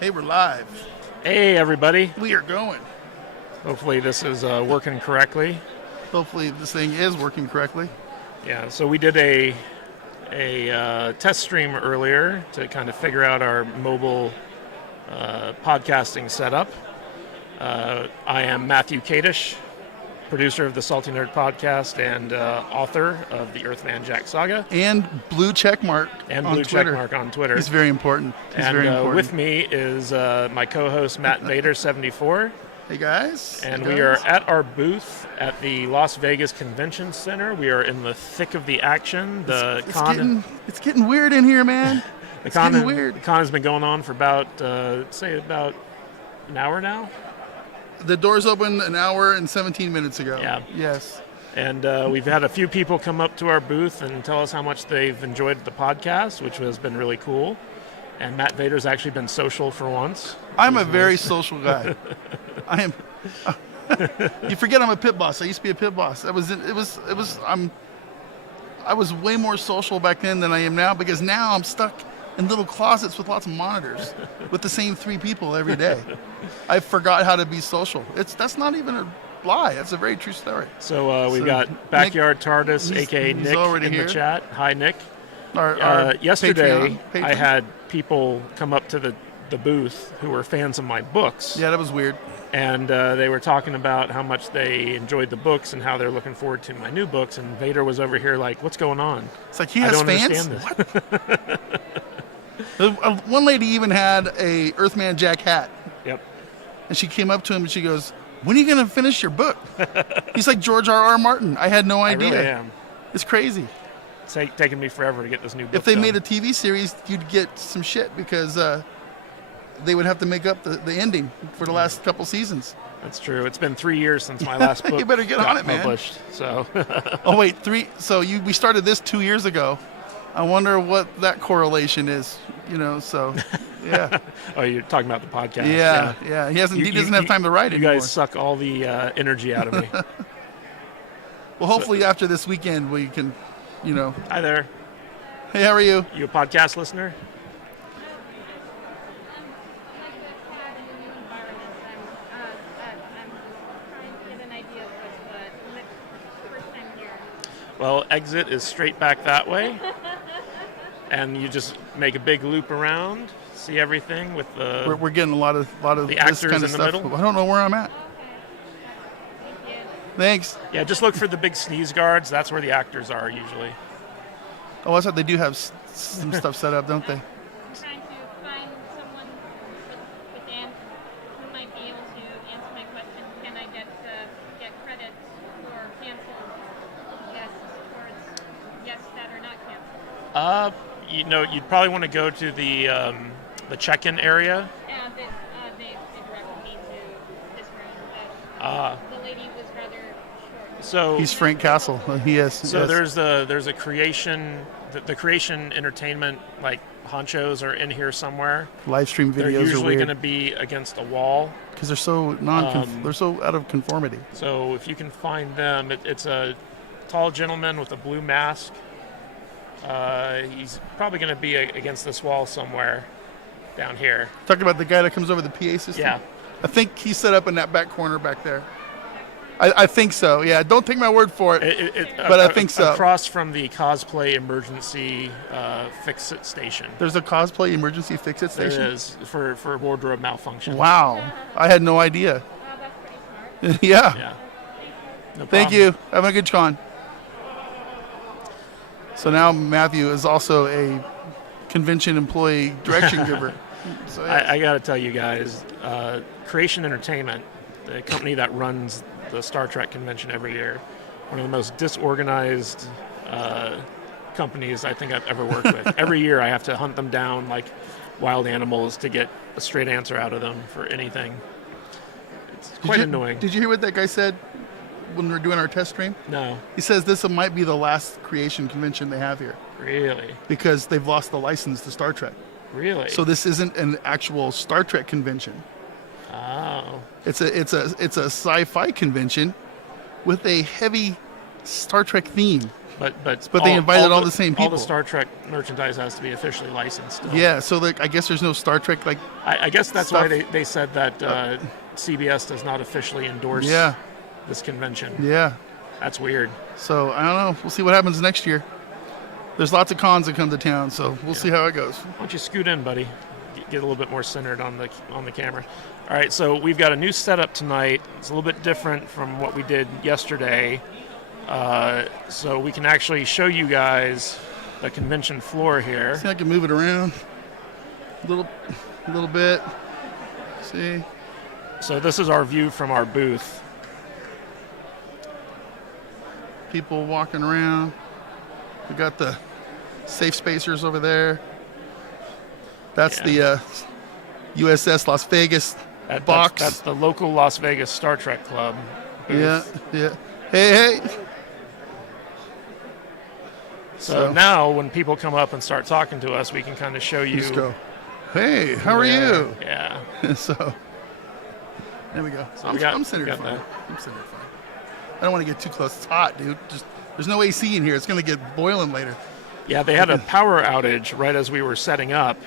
Hey, we're live. Hey, everybody. We are going. Hopefully this is working correctly. Hopefully this thing is working correctly. Yeah, so we did a test stream earlier to kind of figure out our mobile podcasting setup. I am Matthew Kadish, producer of the Salty Nerd podcast and author of the Earthman Jack Saga. And blue checkmark on Twitter. Checkmark on Twitter. He's very important. With me is my co-host Matt Vader 74. Hey guys. And we are at our booth at the Las Vegas Convention Center. We are in the thick of the action. It's getting weird in here, man. The con has been going on for about an hour now. The doors opened an hour and 17 minutes ago. Yeah. Yes. And we've had a few people come up to our booth and tell us how much they've enjoyed the podcast, which has been really cool. And Matt Vader's actually been social for once. I'm a very social guy. I am. You forget I'm a pit boss. I used to be a pit boss. I was way more social back then than I am now, because now I'm stuck in little closets with lots of monitors with the same three people every day. I forgot how to be social. That's not even a lie. That's a very true story. So we've got Backyard TARDIS, a.k.a. Nick, in the chat. Hi, Nick. Yesterday, I had people come up to the booth who were fans of my books. Yeah, that was weird. And they were talking about how much they enjoyed the books and how they're looking forward to my new books. And Vader was over here like, what's going on? It's like, he has fans? What? One lady even had a Earthman Jack hat. Yep. And she came up to him and she goes, when are you going to finish your book? He's like George R.R. Martin. I had no idea. I really am. It's crazy. It's taken me forever to get this new book If they done. made a TV series, you'd get some shit, because they would have to make up the ending for the last couple seasons. That's true. It's been 3 years since my last book You better get on it, man. published. So. Oh, wait, 3. So we started this 2 years ago. I wonder what that correlation is, so, yeah. Oh, you're talking about the podcast. Yeah. He doesn't have time to write anymore. You guys suck all the energy out of me. Well, hopefully after this weekend we can, Hi there. Hey, how are you? You a podcast listener? Well, exit is straight back that way, and you just make a big loop around, see everything with the. We're getting a lot of the this actors kind of in the stuff. middle. I don't know where I'm at. Thanks. Yeah, just look for the big sneeze guards. That's where the actors are usually. Oh, I thought they do have some stuff set up, don't they? I'm trying to find someone with who might be able to answer my question. Can I get credit for canceled guests towards guests that are not canceled? You'd probably want to go to the check-in area. Yeah, they directed me to this room, but the lady was rather short. So he's Frank Castle. He is. So yes. there's a creation. The creation entertainment honchos are in here somewhere. Live stream videos They're usually are going to be against a wall because they're so they're so out of conformity. So if you can find them, it's a tall gentleman with a blue mask. He's probably going to be against this wall somewhere down here. Talking about the guy that comes over the PA system. Yeah, I think he's set up in that back corner back there. I think so. Yeah, don't take my word for it. But I think so. Across from the cosplay emergency fix-it station. There's a cosplay emergency fix-it station? There is, for wardrobe malfunction. Wow. I had no idea. Oh, that's pretty smart. Yeah. No Thank problem. you. Having a good con. So now Matthew is also a convention employee direction giver. So, yeah. I got to tell you guys, Creation Entertainment, the company that runs the Star Trek convention every year, one of the most disorganized companies I think I've ever worked with. Every year I have to hunt them down like wild animals to get a straight answer out of them for anything. It's quite annoying. Did you hear what that guy said when we were doing our test stream? No. He says this might be the last creation convention they have here. Really? Because they've lost the license to Star Trek. Really? So this isn't an actual Star Trek convention. Oh. It's a sci-fi convention with a heavy Star Trek theme. But they invited all the same All the people. Star Trek merchandise has to be officially licensed still. Yeah, so like I guess there's no Star Trek like. I guess that's why stuff. they said that CBS does not officially endorse this convention. Yeah. That's weird. So I don't know. We'll see what happens next year. There's lots of cons that come to town, so we'll see how it goes. Why don't you scoot in, buddy? Get a little bit more centered on the camera. All right, so we've got a new setup tonight. It's a little bit different from what we did yesterday. So we can actually show you guys the convention floor here. See, I can move it around a little bit. See. So this is our view from our booth. People walking around. We got the safe spacers over there. That's the USS Las Vegas box. That's the local Las Vegas Star Trek Club booth. Yeah. Hey. So now when people come up and start talking to us, we can kind of show you. Just go, hey, how are you? Yeah. So there we go. So I'm centered fine. I don't want to get too close. It's hot, dude. There's no AC in here. It's going to get boiling later. Yeah, they had a power outage right as we were setting up,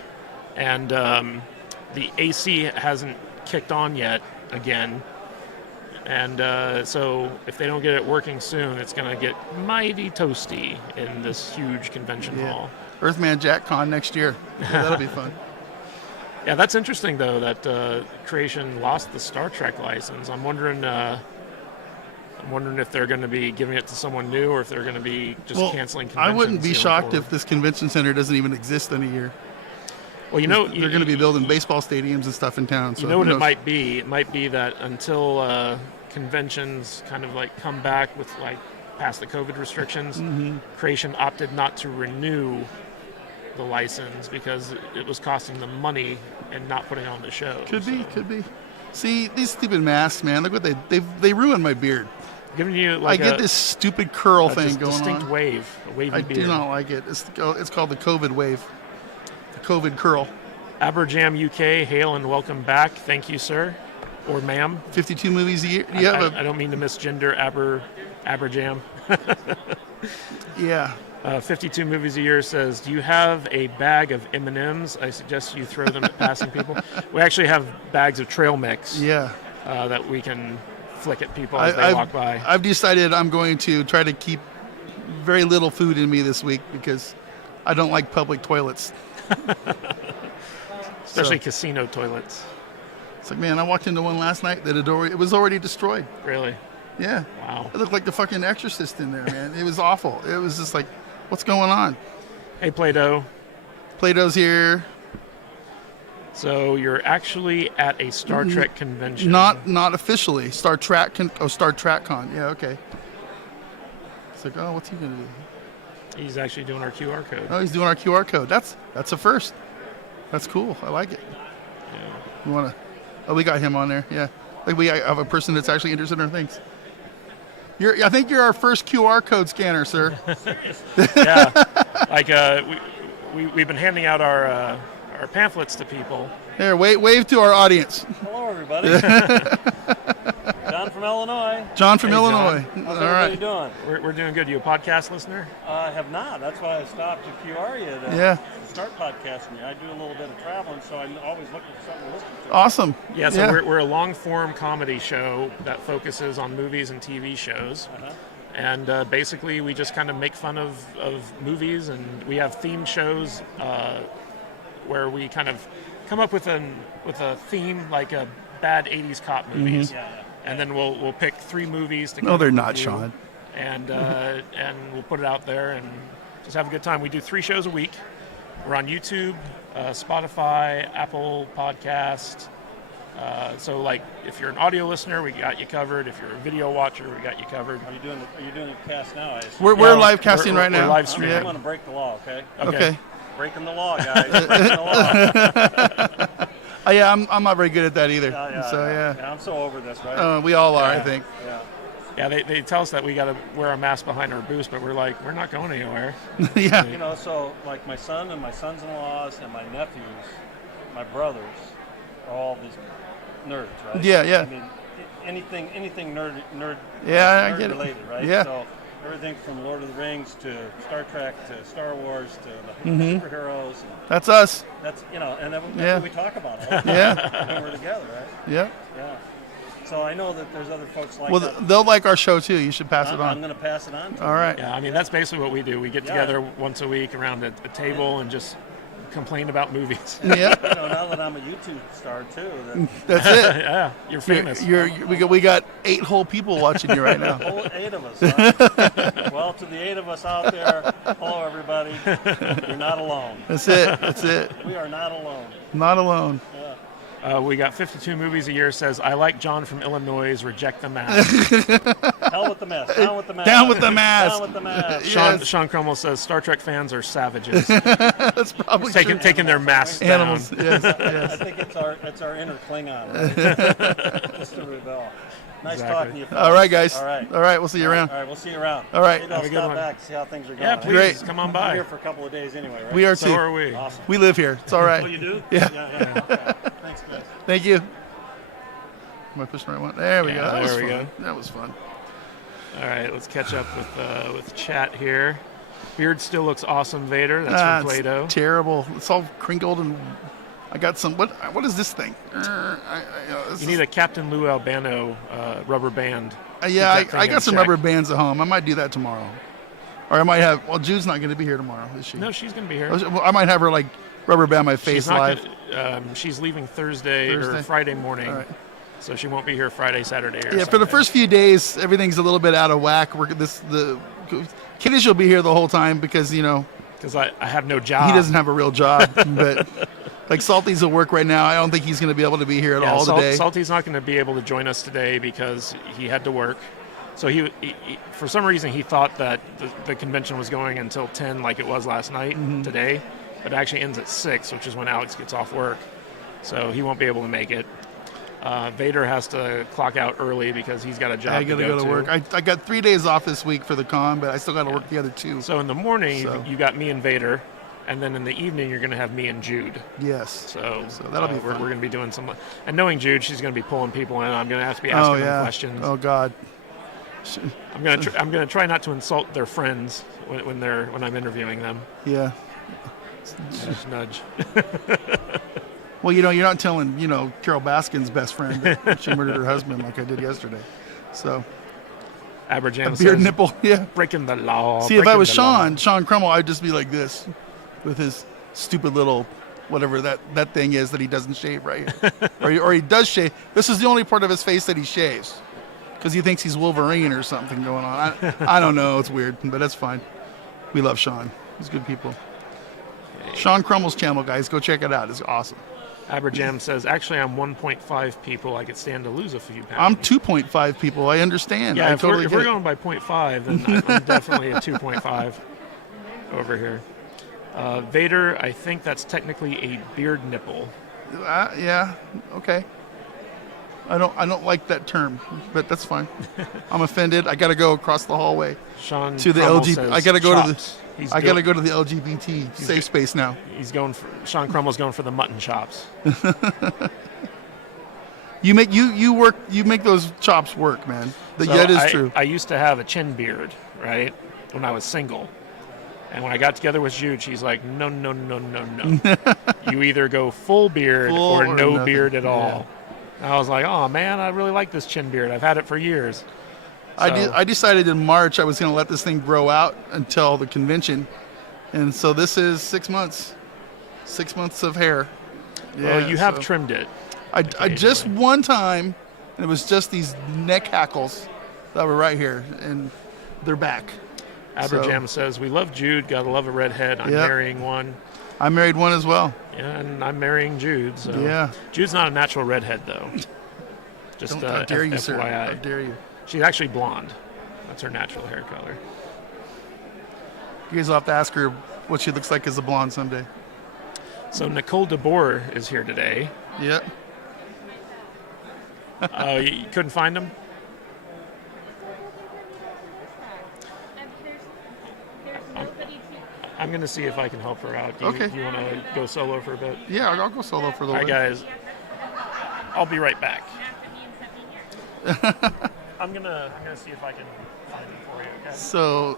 and the AC hasn't kicked on yet again. And so if they don't get it working soon, it's going to get mighty toasty in this huge convention hall. Earthman Jack Con next year. Yeah, that'll be fun. Yeah, that's interesting, though, that Creation lost the Star Trek license. I'm wondering if they're going to be giving it to someone new or if they're going to be just canceling conventions. I wouldn't be going shocked forward. if this convention center doesn't even exist in a year. Well, you know, they're going to be building baseball stadiums and stuff in town. So you know what it might be? It might be that until conventions kind of like come back with like past the COVID restrictions, Creation opted not to renew the license because it was costing them money and not putting on the show. Could be. See, these stupid masks, man. Look what they ruined my beard. Giving you like I get this stupid curl thing going distinct on. wave, a wavy I beard. do not like it. It's called the COVID wave. The COVID curl. Aberjam UK, hail and welcome back. Thank you, sir. Or ma'am. 52 movies a year. I don't mean to misgender Aberjam. Yeah. 52 movies a year says, do you have a bag of M&Ms? I suggest you throw them at passing people. We actually have bags of trail mix that we can flick at people as they walk by. I've decided I'm going to try to keep very little food in me this week because I don't like public toilets. Especially casino toilets. It's like, man, I walked into one last night that it was already destroyed. Really? Yeah. Wow. It looked like the fucking Exorcist in there, man. It was awful. It was just like, what's going on? Hey, Play-Doh. Play-Doh's here. So you're actually at a Star Trek convention. Not officially. Star Trek Con. Yeah, okay. It's like, oh, what's he going to do? He's actually doing our QR code. Oh, he's doing our QR code. That's a first. That's cool. I like it. Yeah. You want to... Oh, we got him on there. Yeah. Like we have a person that's actually interested in our things. I think you're our first QR code scanner, sir. Yeah. Like we've been handing out our pamphlets to people. There, wave to our audience. Hello, everybody. John from Illinois. John from Hey, Illinois. John. How's All everybody right. doing? We're doing good. You a podcast listener? I have not. That's why I stopped to QR you to start podcasting. I do a little bit of traveling, so I'm always looking for something to listen to. Awesome. Yeah, so we're a long-form comedy show that focuses on movies and TV shows. And basically, we just kind of make fun of movies, and we have themed shows where we kind of come up with a theme, like a bad 80s cop movies. And then we'll pick 3 movies to No, they're not, review, Sean. and we'll put it out there and just have a good time. We do 3 shows a week. We're on YouTube, Spotify, Apple Podcast. So, like, if you're an audio listener, we got you covered. If you're a video watcher, we got you covered. Are you doing the cast now? I assume? We're live casting right now. We're live streaming. I'm going to break the law, okay? Okay. Breaking the law, guys. Breaking the law. Yeah, I'm not very good at that either. I'm so over this, right? We all are, I think. Yeah, they tell us that we got to wear a mask behind our booths, but we're like, we're not going anywhere. Yeah. You know, so like my son and my sons-in-laws and my nephews, my brothers, are all these nerds, right? Yeah. I mean, anything nerd Yeah, I get it. related, right? Yeah. So everything from Lord of the Rings to Star Trek to Star Wars to the superheroes. And That's us. that's and that's Yeah. what we talk about all the time Yeah. when we're together, right? Yeah. Yeah. So I know that there's other folks like Well, that. they'll like our show too. You should pass it I'm on. going to pass it on to All right. Yeah, I mean, that's basically what we do. We get Yeah. together once a week around a table and just complain about movies. Yeah. Now that I'm a YouTube star too, that That's it. Yeah, you're famous. We got 8 whole people watching you right now. whole 8 of us. Huh? Well, to the 8 of us out there, hello everybody. You're not alone. That's it. That's it. We are not alone. Not alone. We got 52 movies a year. Says I like John from Illinois. Reject the mask. Hell with the mess. Down with the mask. Down with the mask. Down with the mask. Yes. Sean Crummell says Star Trek fans are savages, That's probably true. taking their masks Animals. down. Yes. I Yes. think it's our inner Klingon. Right? Just to rebel. Nice Exactly. talking to you. Fellas. All right, guys. All right. All right. We'll see you around. All right, we'll see you around. All right. Maybe I'll Have a good stop one. back, see how things are going. Yeah, please Great. come on I'm by. here for a couple of days anyway, right? We are So too. are we. Awesome. We live here. It's all right. Oh, you do? Yeah. Yeah. Okay. Thanks, guys. Thank you. Am I pushing the right one? There we Yeah, go. That was there we fun. go. That was fun. All right, let's catch up with chat here. Beard still looks awesome, Vader. That's from it's Play-Doh. terrible. It's all crinkled and I got some. What is this thing? You need a Captain Lou Albano rubber band. Yeah, Keep that I thing in got some check. rubber bands at home. I might do that tomorrow, or I might have. Well, Jude's not going to be here tomorrow, is she? No, she's gonna be here. Well, I might have her like rubber band my face She's not live. she's leaving Thursday Thursday? or Friday morning, All right. so she won't be here Friday, Saturday. Or Yeah, for the Sunday. first few days, everything's a little bit out of whack. The Kiddish will be here the whole time because because I have no job. he doesn't have a real job. But like Salty's at work right now. I don't think he's going to be able to be here at all today. Salty's not going to be able to join us today because he had to work. So he for some reason, he thought that the convention was going until 10 like it was last night today, but it actually ends at 6, which is when Alex gets off work. So he won't be able to make it. Vader has to clock out early because he's got a job I got to go to work. I got 3 days off this week for the con, but I still got to work the other 2. So in the morning, So- you got me and Vader, and then in the evening, you're going to have me and Jude. Yes. So that'll be we're fun. going to be doing some. And knowing Jude, she's going to be pulling people in. I'm going to have to be asking them questions. Oh God. I'm going to try not to insult their friends when I'm interviewing them. Yeah. Just nudge. Well, you're not telling, Carol Baskin's best friend that she murdered her husband like I did yesterday. So, Aberjam a beard says, nipple, yeah. breaking the law. See, if I breaking was the law." Sean Crummell, I'd just be like this with his stupid little whatever that thing is that he doesn't shave right here. or he does shave. This is the only part of his face that he shaves because he thinks he's Wolverine or something going on. I don't know. It's weird, but that's fine. We love Sean. He's good people. Sean Crummell's channel, guys. Go check it out. It's awesome. Aberjam says, actually, I'm 1.5 people. I could stand to lose a few pounds. I'm 2.5 people. I understand. Yeah, I if, totally we're, if get we're it. going by 0.5, then I'm definitely a 2.5 over here. Vader, I think that's technically a beard nipple. Yeah. Okay. I don't like that term, but that's fine. I'm offended. I got to go across the hallway Sean to the Crummell LGBT. says I got to go chops. to the. I got to go to the LGBT safe space now. Sean Crummell's going for the mutton chops. You make those chops work, man. That is true. I used to have a chin beard, right, when I was single. And when I got together with Jude, she's like, no. You either go full beard Full or or no nothing. beard at Yeah. all. And I was like, oh, man, I really like this chin beard. I've had it for years. So- I decided in March I was going to let this thing grow out until the convention, and so this is 6 months. 6 months of hair. Well, you have so- trimmed it. I just one time, and it was just these neck hackles that were right here, and they're back. Aberjam says, we love Jude, gotta love a redhead. I'm Yep. marrying one. I married one as well. Yeah, and I'm marrying Jude. So Yeah. Jude's not a natural redhead, though. Just How dare you, sir? How FYI. dare you? She's actually blonde. That's her natural hair color. You guys will have to ask her what she looks like as a blonde someday. So Nicole DeBoer is here today. Yep. You couldn't find him? There's nobody to. I'm going to see if I can help her out. Do Okay. you want to go solo for a bit? Yeah, I'll go solo for a All little right, bit. guys. I'll be right back. Have to mean something here. I'm gonna see if I can find him for you. So,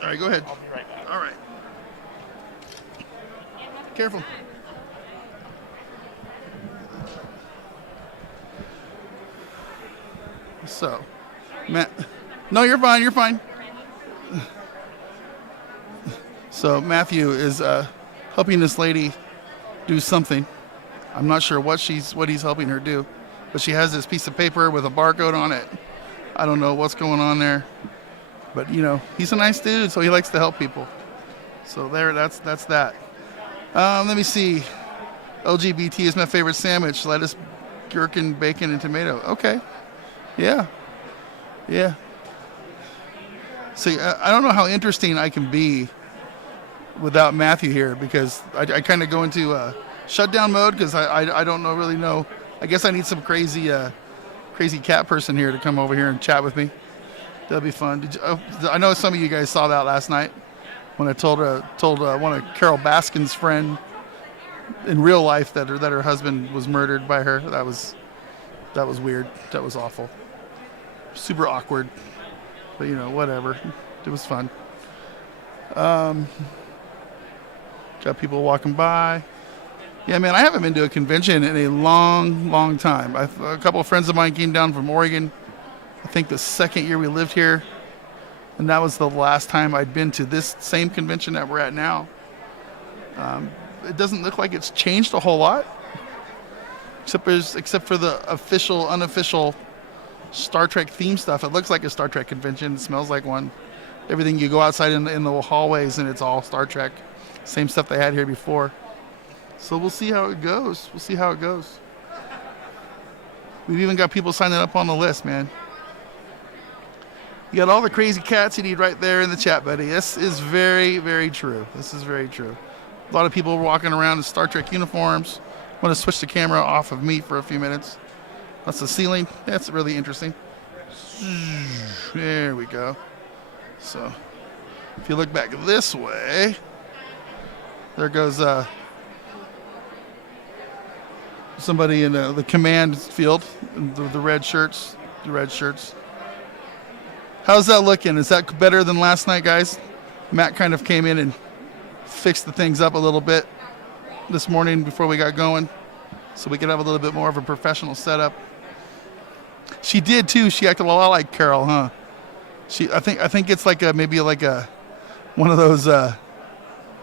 all right, go ahead. I'll be right back. All right. Careful. So, Matt. No, you're fine. You're fine. So Matthew is helping this lady do something. I'm not sure what he's helping her do, but she has this piece of paper with a barcode on it. I don't know what's going on there, but he's a nice dude, so he likes to help people. So that's that. Let me see. LGBT is my favorite sandwich: lettuce, gherkin, bacon, and tomato. Okay, yeah. See, I don't know how interesting I can be without Matthew here, because I kind of go into shutdown mode because I don't really know. I guess I need some crazy cat person here to come over here and chat with me. That'll be fun. I know some of you guys saw that last night when I told one of Carol Baskin's friend in real life that her husband was murdered by her. That was weird. That was awful. Super awkward. But whatever. It was fun. Got people walking by. Yeah, man, I haven't been to a convention in a long time. A couple of friends of mine came down from Oregon, I think the second year we lived here, and that was the last time I'd been to this same convention that we're at now. It doesn't look like it's changed a whole lot, except for the official, unofficial Star Trek theme stuff. It looks like a Star Trek convention. It smells like one. Everything, you go outside in the hallways and it's all Star Trek. Same stuff they had here before. So we'll see how it goes. We've even got people signing up on the list, man. You got all the crazy cats you need right there in the chat, buddy. This is very, very true. A lot of people walking around in Star Trek uniforms. I'm going to switch the camera off of me for a few minutes. That's the ceiling. That's really interesting. There we go. So if you look back this way, there goes somebody in the command field, the red shirts. How's that looking? Is that better than last night, guys? Matt kind of came in and fixed the things up a little bit this morning before we got going, so we could have a little bit more of a professional setup. She did too. She acted a lot like Carol, huh? I think it's maybe one of those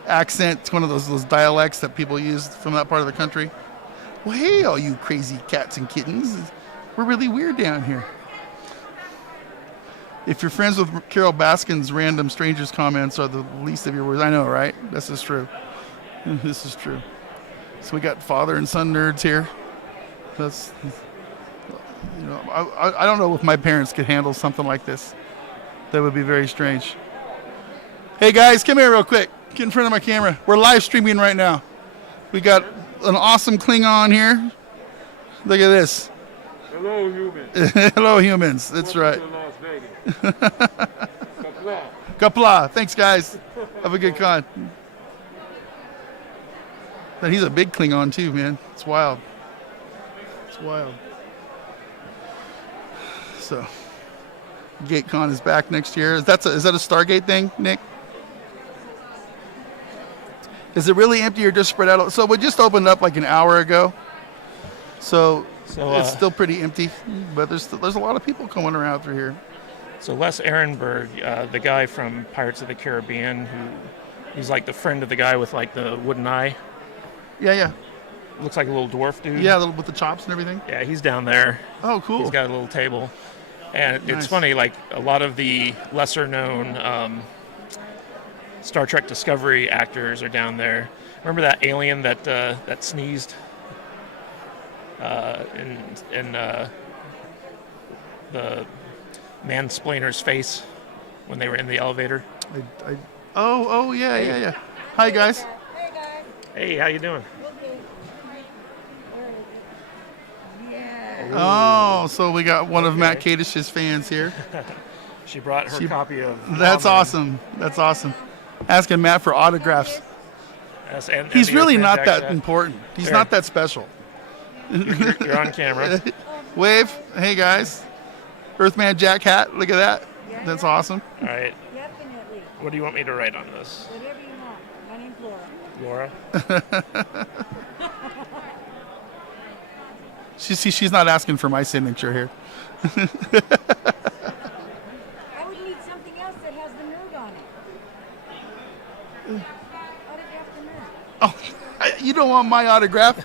accents, one of those dialects that people use from that part of the country. Well, hey, all you crazy cats and kittens, we're really weird down here. If you're friends with Carol Baskin's random strangers comments are the least of your worries. I know, right? This is true. So we got father and son nerds here. That's, I don't know if my parents could handle something like this. That would be very strange. Hey guys, come here real quick. Get in front of my camera. We're live streaming right now. We got an awesome Klingon here. Look at this. Hello, humans. Hello, humans. That's Welcome right. to Las Vegas. Kapla. Thanks, guys. Have a good con. And he's a big Klingon too, man. It's wild. So, GateCon is back next year. Is that a Stargate thing, Nick? Is it really empty or just spread out? So we just opened up like an hour ago. So it's still pretty empty, but there's a lot of people coming around through here. So Les Ehrenberg, the guy from Pirates of the Caribbean, he's like the friend of the guy with like the wooden eye. Yeah. Looks like a little dwarf dude. Yeah, with the chops and everything. Yeah, he's down there. Oh, cool. He's got a little table. And Nice. It's funny, like a lot of the lesser known Star Trek Discovery actors are down there. Remember that alien that sneezed in the mansplainer's face when they were in the elevator? Oh, yeah. Hi, guys. Hey, how you doing? Oh, so we got one of Matt Kadish's fans here. She brought her copy of... That's Lawman. awesome. Asking Matt for autographs. Yes, and He's the really Earthman not Jack that Jack. important. He's Sure. not that special. You're on camera. Wave. Hey, guys. Earthman Jack hat. Look at that. Yeah, That's awesome. All right. Definitely. What do you want me to write on this? Whatever you want. My name's Laura. Laura? She's not asking for my signature here. I would need something else that has the nerd on it. Autograph the nerd. Oh, you don't want my autograph?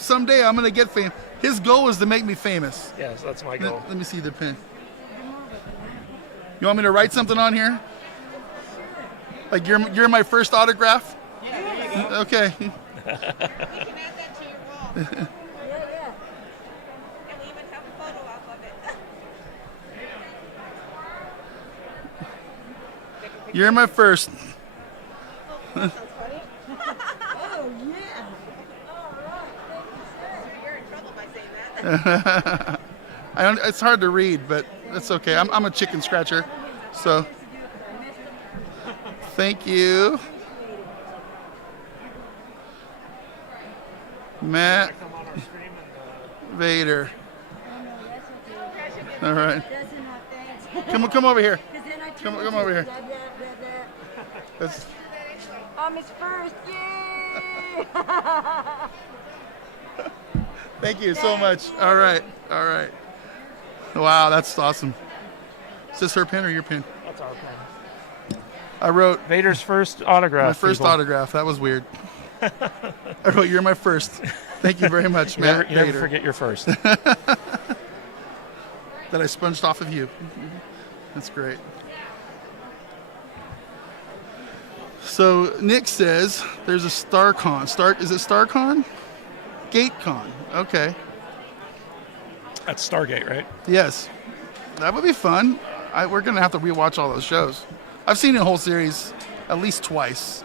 Someday I'm gonna get famous. His goal is to make me famous. Yes, that's my goal. Let me see the pen. You want me to write something on here? Like you're my first autograph? Yeah, there you go. Okay. We can add that to your wall. Yeah. And we even have a photo off of it. You're my first. That sounds funny. Oh, yeah. All right. Thank you, sir. You're in trouble by saying that. It's hard to read, but that's okay. I'm a chicken scratcher. So thank you. Matt Come on our stream and Vader. Oh, no, that's okay. All right. That's enough, thanks. Come over here. 'Cause then I Come turn over here. blah, blah, blah, blah. That's, I'm his first. Yay! thank you so much. All right. Wow, that's awesome. Is this her pen or your pen? that's our pen. I wrote Vader's first autograph. my first people. autograph. That was weird. I wrote, "You're my first." Thank you very much, You never, Matt you never Vader. forget your first. That I sponged off of you. That's great. So Nick says there's a StarCon. Is it StarCon? GateCon. Okay. That's Stargate, right? Yes. That would be fun. We're going to have to rewatch all those shows. I've seen the whole series at least twice.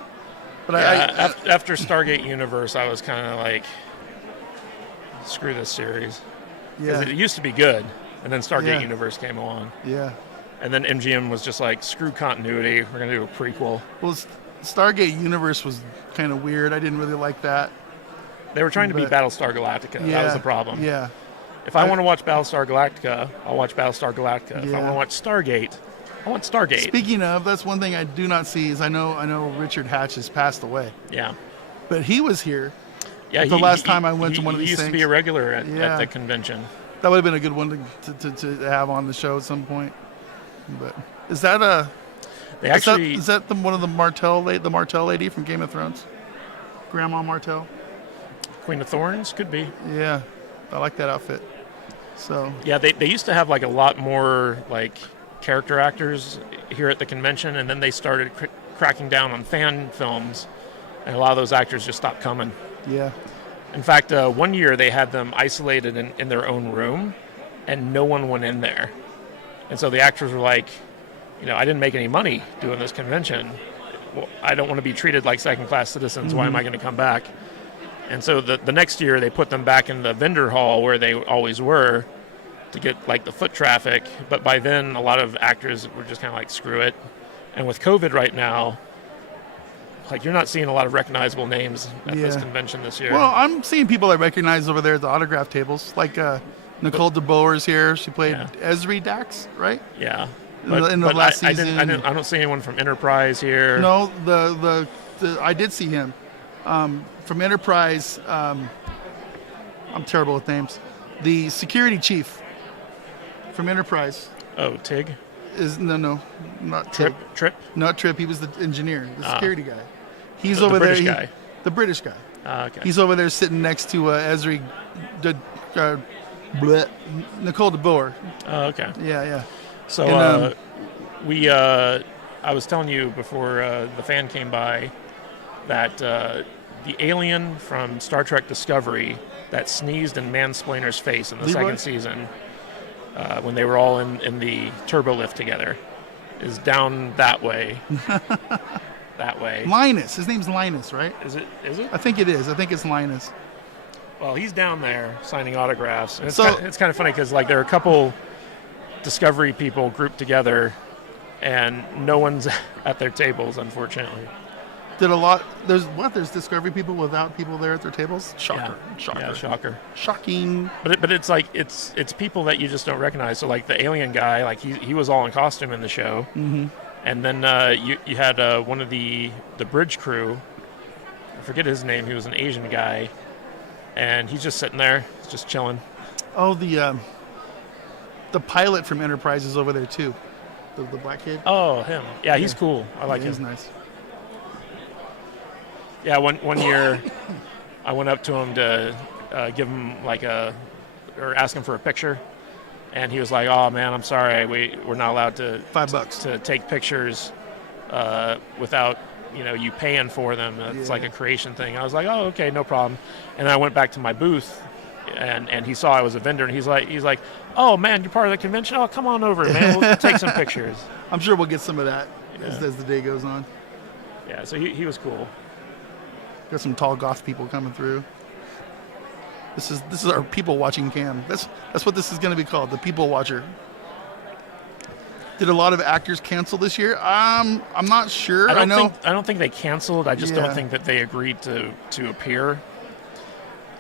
But Yeah, after Stargate Universe, I was kind of like, screw this series. Because yeah, it used to be good, and then Stargate Yeah. Universe came along. yeah. And then MGM was just like, screw continuity, we're going to do a prequel. Well, Stargate Universe was kind of weird. I didn't really like that. They were trying to be But- Battlestar Galactica. Yeah, That was the problem. Yeah. If I want to watch Battlestar Galactica, I'll watch Battlestar Galactica. If I Yeah. want to watch Stargate, I want Stargate. Speaking of, that's one thing I do not see is I know Richard Hatch has passed away, Yeah. but he was here. Yeah, The last time I went to one of he these used to be things. a regular at Yeah. the convention. That would have been a good one to have on the show at some point. But is that a They actually, is that one of the Martell lady from Game of Thrones? Grandma Martell? Queen of Thorns could be. Yeah, I like that outfit. So Yeah, they used to have like a lot more like character actors here at the convention, and then they started cracking down on fan films, and a lot of those actors just stopped coming. yeah, In fact, one year they had them isolated in their own room, and no one went in there. And so the actors were like, I didn't make any money doing this convention. Well, I don't want to be treated like second-class citizens. Why am I going to come back? And so the next year they put them back in the vendor hall where they always were to get like the foot traffic. But by then, a lot of actors were just kind of like, screw it. And with COVID right now, like you're not seeing a lot of recognizable names at this Yeah. convention this year. Well, I'm seeing people I recognize over there at the autograph tables, like Nicole DeBoer's here. She played Yeah. Esri Dax, right? Yeah. In the last I season. don't see anyone from Enterprise here. No, the I did see him from Enterprise. I'm terrible with names. The security chief from Enterprise Oh, Tig? is not Trip? Tig. Trip? Not Trip. He was the engineer, the security guy. He's The over there. British guy. The British guy. Okay. He's over there sitting next to Esri, Nicole DeBoer. Oh, okay. Yeah. So And, I was telling you before the fan came by that the alien from Star Trek Discovery that sneezed in Mansplainer's face in the Leroy? second season when they were all in the turbo lift together is down that way. That way. Linus. His name's Linus, right? Is it? I think it is. I think it's Linus. Well, he's down there signing autographs. And So- it's kind of funny because like there are a couple Discovery people grouped together, and no one's at their tables, unfortunately. Did a lot. There's Discovery people without people there at their tables. Shocker. Yeah, shocker. Shocking. But it's like it's people that you just don't recognize. So like the alien guy, like he was all in costume in the show, and then you had one of the bridge crew. I forget his name. He was an Asian guy, and he's just sitting there, just chilling. Oh, the pilot from Enterprise is over there too. The black kid. Oh, him. Yeah, he's cool. I like him. He's nice. Yeah, one year I went up to him to give him or ask him for a picture, and he was like, "Oh man, I'm sorry, we're not allowed to $5 to take pictures without you paying for them. It's like a creation thing." I was like, "Oh, okay, no problem." And I went back to my booth, and he saw I was a vendor, and he's like, "Oh man, you're part of the convention. Oh, come on over, man. We'll take some pictures." I'm sure we'll get some of that as the day goes on. Yeah, so he was cool. Got some tall goth people coming through. This is our people watching cam. That's what this is going to be called, the people watcher. Did a lot of actors cancel this year? I'm not sure. I don't think they canceled. I just don't think that they agreed to appear.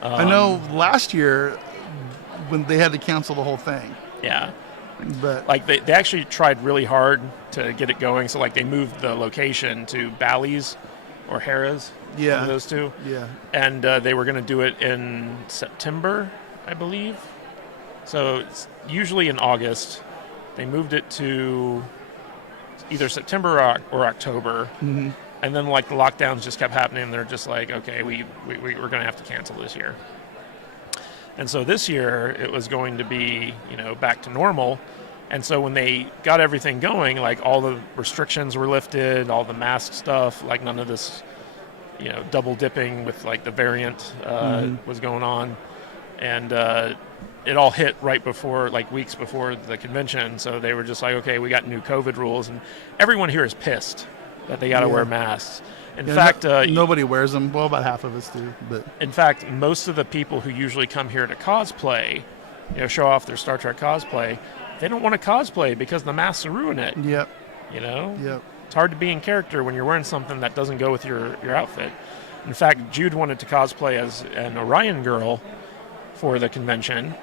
I know last year when they had to cancel the whole thing. Yeah. But like they actually tried really hard to get it going. So like they moved the location to Bally's or Harrah's. Yeah. One of those two. Yeah. And they were going to do it in September, I believe. So it's usually in August. They moved it to either September or October. Mm-hmm. And then like the lockdowns just kept happening. And they're just like, okay, we're going to have to cancel this year. And so this year it was going to be, back to normal. And so when they got everything going, like all the restrictions were lifted, all the mask stuff, like none of this, double dipping with like the variant was going on. And it all hit right before, like weeks before the convention. So they were just like, okay, we got new COVID rules. And everyone here is pissed that they got to wear masks. In fact, nobody wears them. Well, about half of us do. But in fact, most of the people who usually come here to cosplay, show off their Star Trek cosplay, they don't want to cosplay because the masks ruin it. Yep. Yep. It's hard to be in character when you're wearing something that doesn't go with your outfit. In fact, Jude wanted to cosplay as an Orion girl for the convention,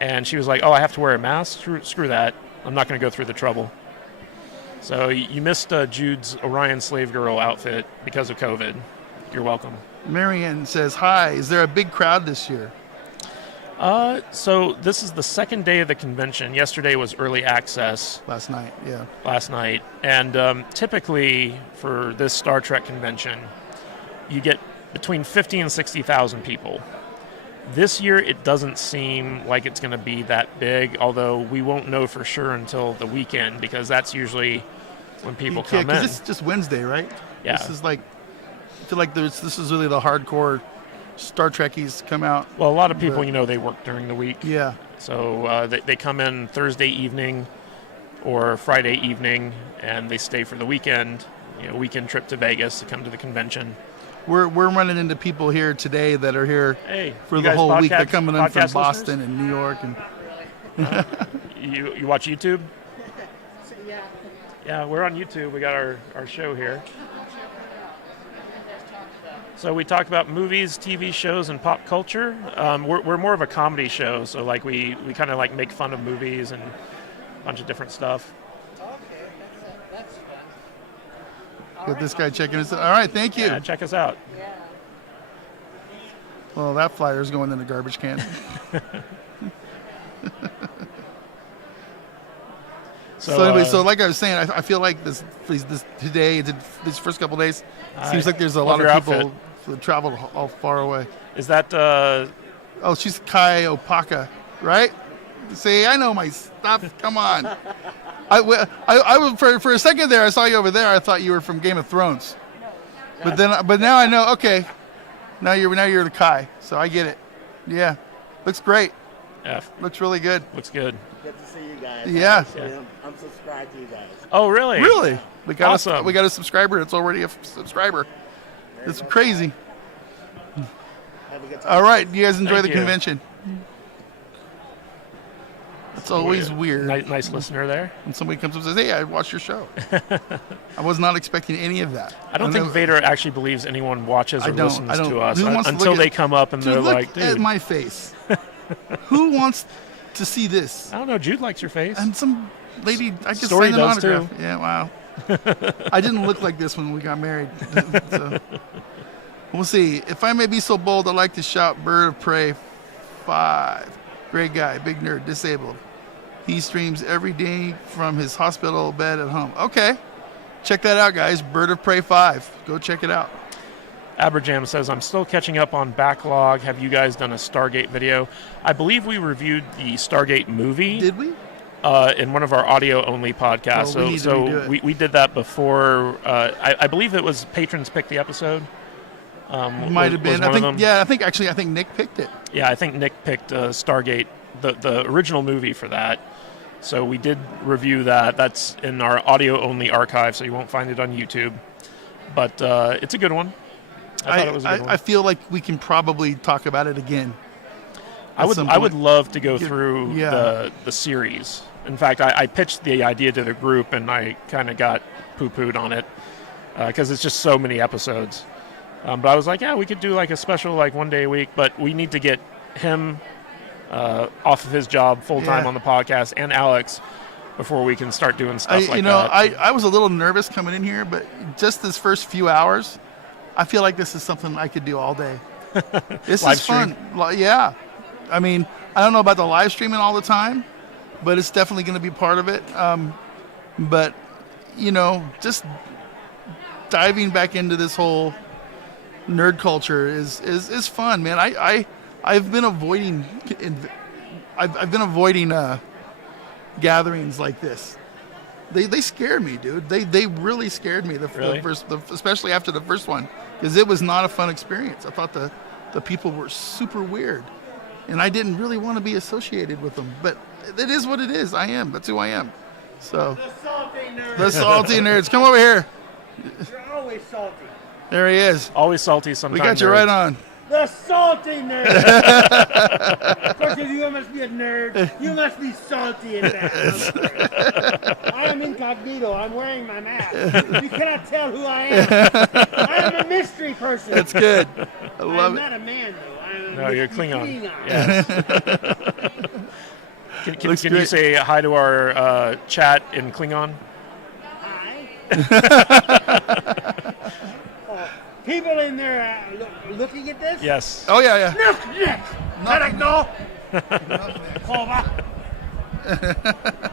and she was like, "Oh, I have to wear a mask? Screw that. I'm not going to go through the trouble." So you missed Jude's Orion slave girl outfit because of COVID. You're welcome. Marianne says, "Hi, is there a big crowd this year?" So this is the second day of the convention. Yesterday was early access. Last night. And typically for this Star Trek convention, you get between 50 and 60,000 people. This year, it doesn't seem like it's going to be that big, although we won't know for sure until the weekend, because that's usually when people come in. Because it's just Wednesday, right? Yeah. This is like, I feel like this is really the hardcore Star Trekkies come out. Well, a lot of people, they work during the week. Yeah. So they come in Thursday evening or Friday evening, and they stay for the weekend, weekend trip to Vegas to come to the convention. We're running into people here today that are here for the whole week. They're coming in from Boston and New York. And you watch YouTube? Yeah, we're on YouTube. We got our show here. So we talk about movies, TV shows, and pop culture. We're more of a comedy show, so like we kind of like make fun of movies and a bunch of different stuff. That's fun. Got this guy checking us out. All right, thank you. Yeah, check us out. Yeah. Well, that flyer's going in the garbage can. So anyway, so like I was saying, I feel like this today, these first couple of days, seems like there's a lot of people who traveled all far away. Is that? Oh, she's Kai Opaka, right? See, I know my stuff. Come on. I was for a second there. I saw you over there. I thought you were from Game of Thrones, but now I know. Okay, now you're the Kai, so I get it. Yeah, looks great. Yeah, looks really good. Looks good. Good to see you guys. Yeah. I'm subscribed to you guys. Oh, really? Really? We got awesome. We got a subscriber. It's already a subscriber. It's crazy. Have a good time. All right, you guys enjoy Thank the you. convention. It's always weird Nice listener there. when somebody comes up and says, "Hey, I watched your show." I was not expecting any of that. I don't think Vader actually believes anyone watches or listens I don't. to us Who wants to until look they at- come up and Dude, they're look like, "Dude, at my face. Who wants to see this? I don't know. Jude likes your face." And some lady, I just Story signed an does, autograph. too. Yeah, wow. I didn't look like this when we got married. So, we'll see. If I may be so bold, I'd like to shout Bird of Prey 5. Great guy, big nerd, disabled. He streams every day from his hospital bed at home. Okay. Check that out, guys. Bird of Prey 5. Go check it out. Aberjam says, I'm still catching up on backlog. Have you guys done a Stargate video? I believe we reviewed the Stargate movie Did we? in one of our audio-only podcasts. Well, we need to redo it. we did that before. I believe it was Patrons Pick the Episode. Might have been. was one of them. I think Nick picked it. Yeah, I think Nick picked Stargate, the original movie for that. So we did review that. That's in our audio-only archive, so you won't find it on YouTube. But it's a good one. I thought it was a good one. I feel like we can probably talk about it again. I would love to go through yeah. the series. In fact, I pitched the idea to the group, and I kind of got poo-pooed on it because it's just so many episodes. But I was like, yeah, we could do like a special like one day a week, but we need to get him off of his job full-time on the podcast and Alex before we can start doing stuff like that. I was a little nervous coming in here, but just this first few hours, I feel like this is something I could do all day. This Live is fun. Yeah. I mean, I don't know about the live streaming all the time, but it's definitely going to be part of it. But, just diving back into this whole nerd culture is fun, man. I've been avoiding gatherings like this. They scared me, dude. They really scared me. The first, especially after the first one, because it was not a fun experience. I thought the people were super weird, and I didn't really want to be associated with them. But it is what it is. I am. That's who I am. So The salty nerd. the salty nerds, come over here. You're always salty. There he is. Always salty sometimes. We got you right on. The salty nerd. Of course, if you must be a nerd, you must be salty in that. I am incognito. I'm wearing my mask. You cannot tell who I am. I am a mystery person. That's good. I love I'm it. not a man, though. I'm a No, you're mystery Klingon. Yes. Can you great. say hi to our chat in Klingon? Hi. People in there looking at this? Yes. Oh yeah.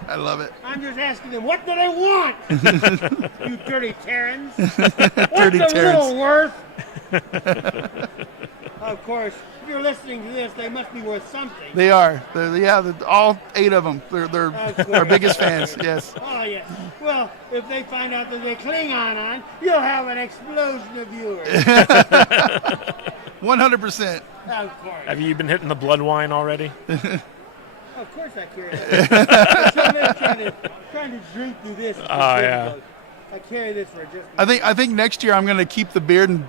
I love it. I'm just asking them, what do they want? You dirty Terrans. What's Dirty the Terrans. little worth? Of course, if you're listening to this, they must be worth something. They are. They're all 8 of them. They're our biggest fans. Yes. Oh, yes. Well, if they find out there's a Klingon on, you'll have an explosion of viewers. 100%. Of course. Have you been hitting the blood wine already? Of course I carry that. trying to drink through this. yeah. I carry this for just. I think next year I'm going to keep the beard and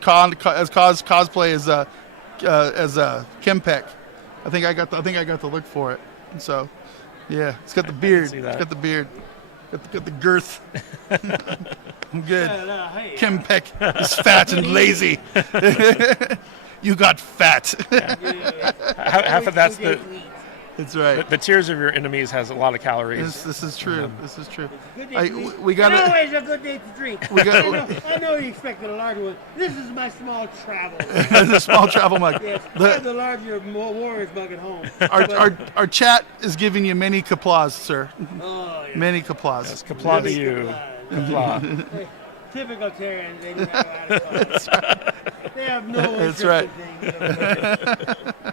cosplay as Kempek. I think I got the look for it. And so, yeah, it's got the beard. see that. It's got the beard. Got the girth. I'm good. Hey, Kempek is fat and lazy. You got fat. Half of that's That's right. the tears of your enemies has a lot of calories. This is true. This is true. Good day to eat. We got It's to. always a good day to drink. We got- I know you expected a large one. This is my small travel. The small travel mug. Yes, I have the larger Warriors mug at home. Our chat is giving you many kaplas, sir. Oh, yes. Many kaplas. Yes, kapla to you. Kapla. Hey, typical Terrans, they don't have a lot of fun. They have no interest right. in things.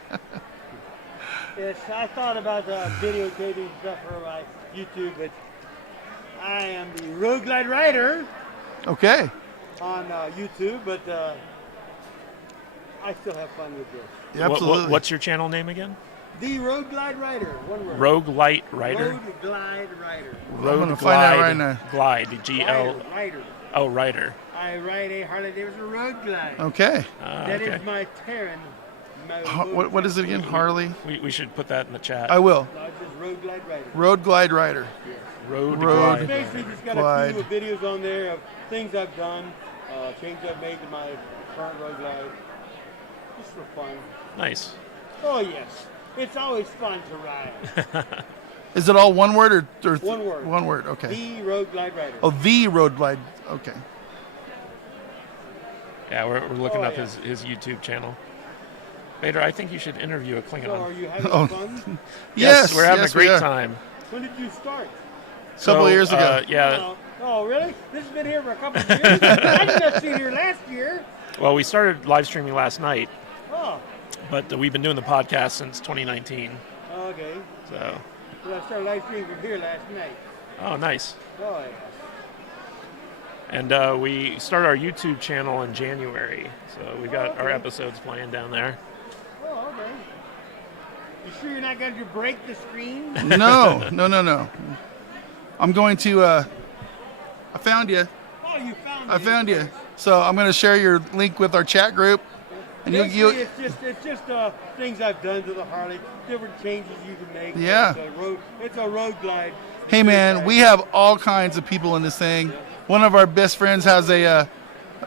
Yes, I thought about videotaping stuff for my YouTube, but I am the Roguelite Writer Okay. on YouTube, but I still have fun with this. Yeah, absolutely. What's your channel name again? The Roguelite Writer, one word. Rogue Light Writer? Roguelite Writer. I'm gonna find out right now. Glide. G-L. Writer. Oh, Writer. I ride a Harley Davidson Road Glide. Okay. That okay. is my Terran my What is it again? Harley? We should put that in the chat. I will. No, it's just Road Glide Rider. Road Glide Rider. Road Road. It's Glide. basically just got Glide. a few videos on there of things I've done, changes I've made to my current Road Glide. Just for fun. Nice. Oh yes, it's always fun to ride. Is it all one word or One word. One word. Okay. The Road Glide Rider. Oh, the Road Glide. Okay. Yeah, we're looking Oh, up yeah. his YouTube channel. Vader, I think you should interview a So Klingon. are you having Oh. fun? Yes, we're having yes, a we great are. time. When did you start? Couple years ago. Yeah. Oh, really? This has been here for a couple of years? I did not see it here last year. Well, we started live streaming last night, Oh, but we've been doing the podcast since 2019. okay. So, Well, I started live streaming from here last night. oh, nice. Oh, yeah. And we started our YouTube channel in January, so we've got our episodes playing down there. Oh, okay. You sure you're not going to break the screen? No. I'm going to. I found you. Oh, you found I it. found you. So I'm going to share your link with our chat group, and Basically, you. it's just things I've done to the Harley, different changes you can make. Yeah. It's a road glide. Hey man, we have all kinds of people in this thing. One of our best friends has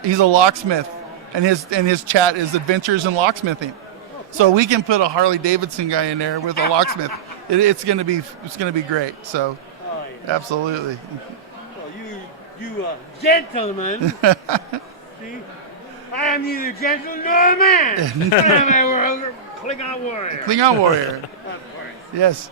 he's a locksmith, and his chat is Adventures in Locksmithing. So we can put a Harley Davidson guy in there with a locksmith. It's gonna be great. So Oh, yeah. absolutely. Well, you gentlemen. See, I am neither gentle nor a man. I am a world Klingon warrior. Klingon warrior. Of course. Yes.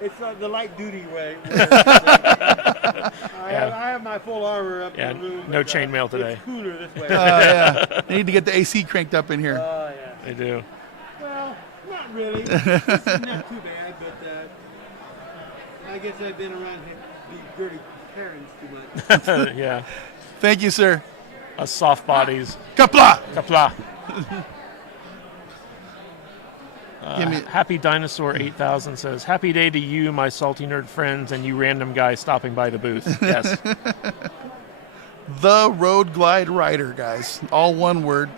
It's the light duty way. I have my full armor up Yeah, in the room. no but, chainmail today. It's cooler this way. Yeah. They need to get the AC cranked up in here. Oh, yeah. They do. Well, not really. It's not too bad, but I guess I've been around these dirty parents too much. Yeah. Thank you, sir. Us soft bodies. Kapla. Kapla. Give me. Happy Dinosaur 8000 says, "Happy day to you, my salty nerd friends, and you random guy stopping by the booth." Yes. The Road Glide Rider, guys. All one word.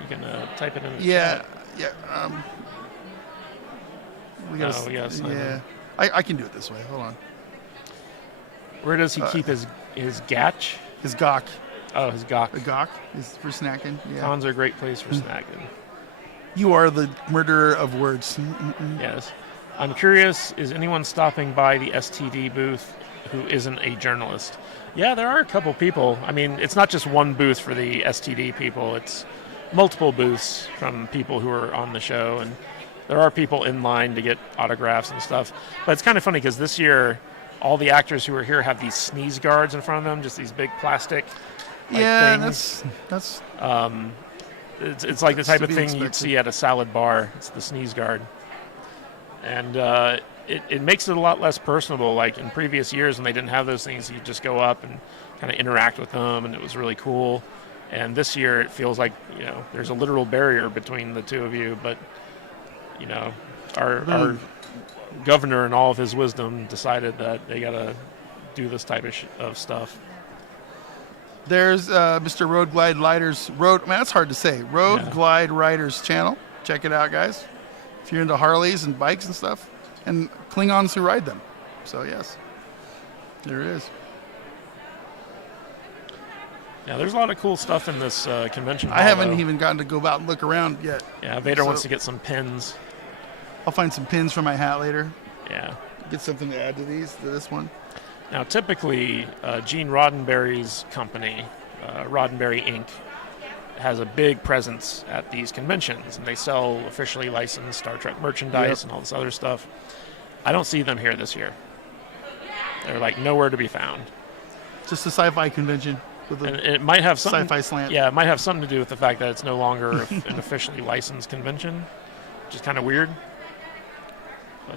You can type it in the Yeah. chat. Yeah. We No, gotta, we gotta sign yeah. in. I can do it this way. Hold on. Where does he keep his gatch? His gawk. Oh, his gawk. The gawk is for snacking. Yeah. Cons are a great place for snacking. You are the murderer of words. Mm-mm. Yes. I'm curious, is anyone stopping by the STD booth who isn't a journalist? Yeah, there are a couple people. I mean, it's not just one booth for the STD people. It's multiple booths from people who are on the show. And there are people in line to get autographs and stuff. But it's kind of funny because this year, all the actors who are here have these sneeze guards in front of them, just these big plastic things. that's It's like the type to of be thing you'd expected. see at a salad bar. It's the sneeze guard. And it makes it a lot less personable. Like in previous years when they didn't have those things, you'd just go up and kind of interact with them, and it was really cool. And this year it feels like, there's a literal barrier between the two of you. But, our governor in all of his wisdom decided that they got to do this type of stuff. There's Mr. Road Glide Riders. That's hard to say. Road Yeah. Glide Riders channel. Check it out, guys. If you're into Harleys and bikes and stuff, and Klingons who ride them. So yes, there it is. Yeah, there's a lot of cool stuff in this convention hall, I haven't though. even gotten to go out and look around yet. Yeah, Vader So- wants to get some pins. I'll find some pins for my hat later. Yeah. Get something to add to this one. Now, typically, Gene Roddenberry's company, Roddenberry Inc., has a big presence at these conventions, and they sell officially licensed Star Trek merchandise Yep. and all this other stuff. I don't see them here this year. They're like nowhere to be found. Just a sci-fi convention with And a it might have something. sci-fi slant. Yeah, it might have something to do with the fact that it's no longer an officially licensed convention, which is kind of weird.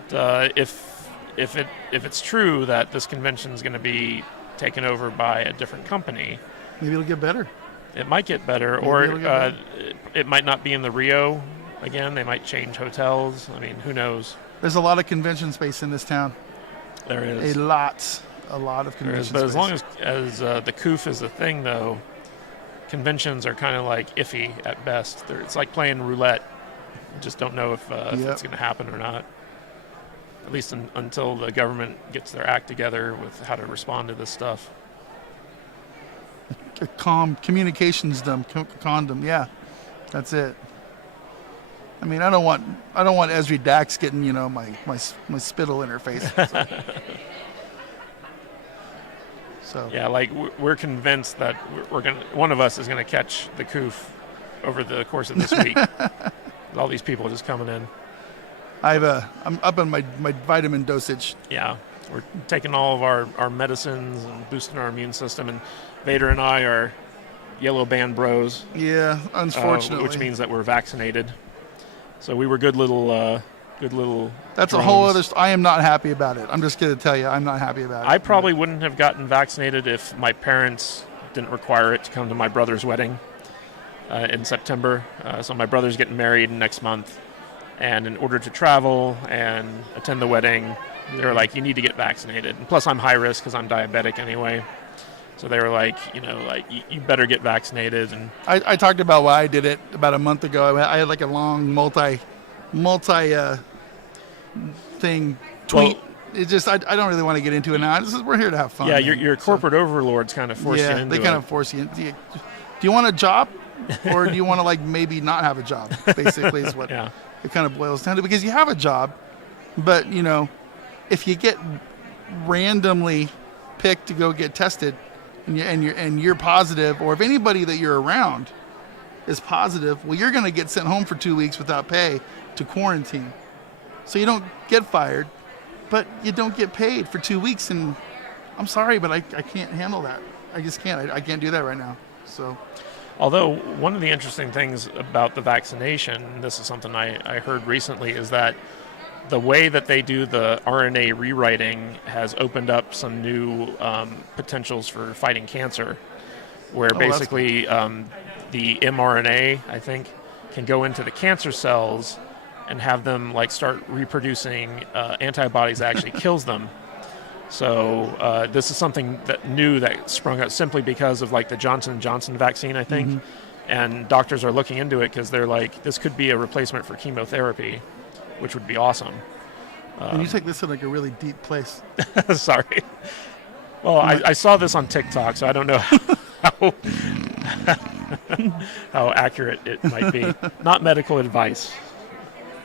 But if it's true that this convention is going to be taken over by a different company, Maybe it'll get better. it might get better, Maybe or it'll get better. it might not be in the Rio again. They might change hotels. I mean, who knows? There's a lot of convention space in this town. There is. A lot of There is. convention But space. as long as the COOF is a thing, though, conventions are kind of like iffy at best. It's like playing roulette. You just don't know if it's going to happen or not. At least until the government gets their act together with how to respond to this stuff. A communications condom. Yeah, that's it. I mean, I don't want Esri Dax getting my spittle in her face. So yeah, like we're convinced that one of us is gonna catch the coof over the course of this week. With all these people just coming in. I'm up on my vitamin dosage. Yeah, we're taking all of our medicines and boosting our immune system, and Vader and I are yellow band bros. Yeah, unfortunately. Which means that we're vaccinated. So we were good little. That's drones. A whole other. I am not happy about it. I'm just going to tell you, I'm not happy about it. I probably wouldn't have gotten vaccinated if my parents didn't require it to come to my brother's wedding in September. So my brother's getting married next month, and in order to travel and attend the wedding, they were like, "You need to get vaccinated." And plus, I'm high risk because I'm diabetic anyway. So they were like, you better get vaccinated. And I talked about why I did it about a month ago. I had like a long multi thing tweet. Well, it just I don't really want to get into it now. We're here to have fun. Yeah, your corporate overlords kind of force you into it. Yeah, they kind of force you. Do you want a job, or do you want to maybe not have a job? Basically, is what it kind of boils down to. Because you have a job, but if you get randomly picked to go get tested, and you're positive, or if anybody that you're around is positive, well, you're going to get sent home for 2 weeks without pay to quarantine. So you don't get fired, but you don't get paid for 2 weeks. And I'm sorry, but I can't handle that. I just can't. I can't do that right now. So, although one of the interesting things about the vaccination, and this is something I heard recently, is that the way that they do the RNA rewriting has opened up some new potentials for fighting cancer, where basically the mRNA, I think, can go into the cancer cells and have them start reproducing antibodies that actually kills them. So this is something new that sprung up simply because of the Johnson & Johnson vaccine, I think. Mm-hmm. And doctors are looking into it because they're like, this could be a replacement for chemotherapy, which would be awesome. And you take this in a really deep place. Sorry. Well, I saw this on TikTok, so I don't know how accurate it might be. Not medical advice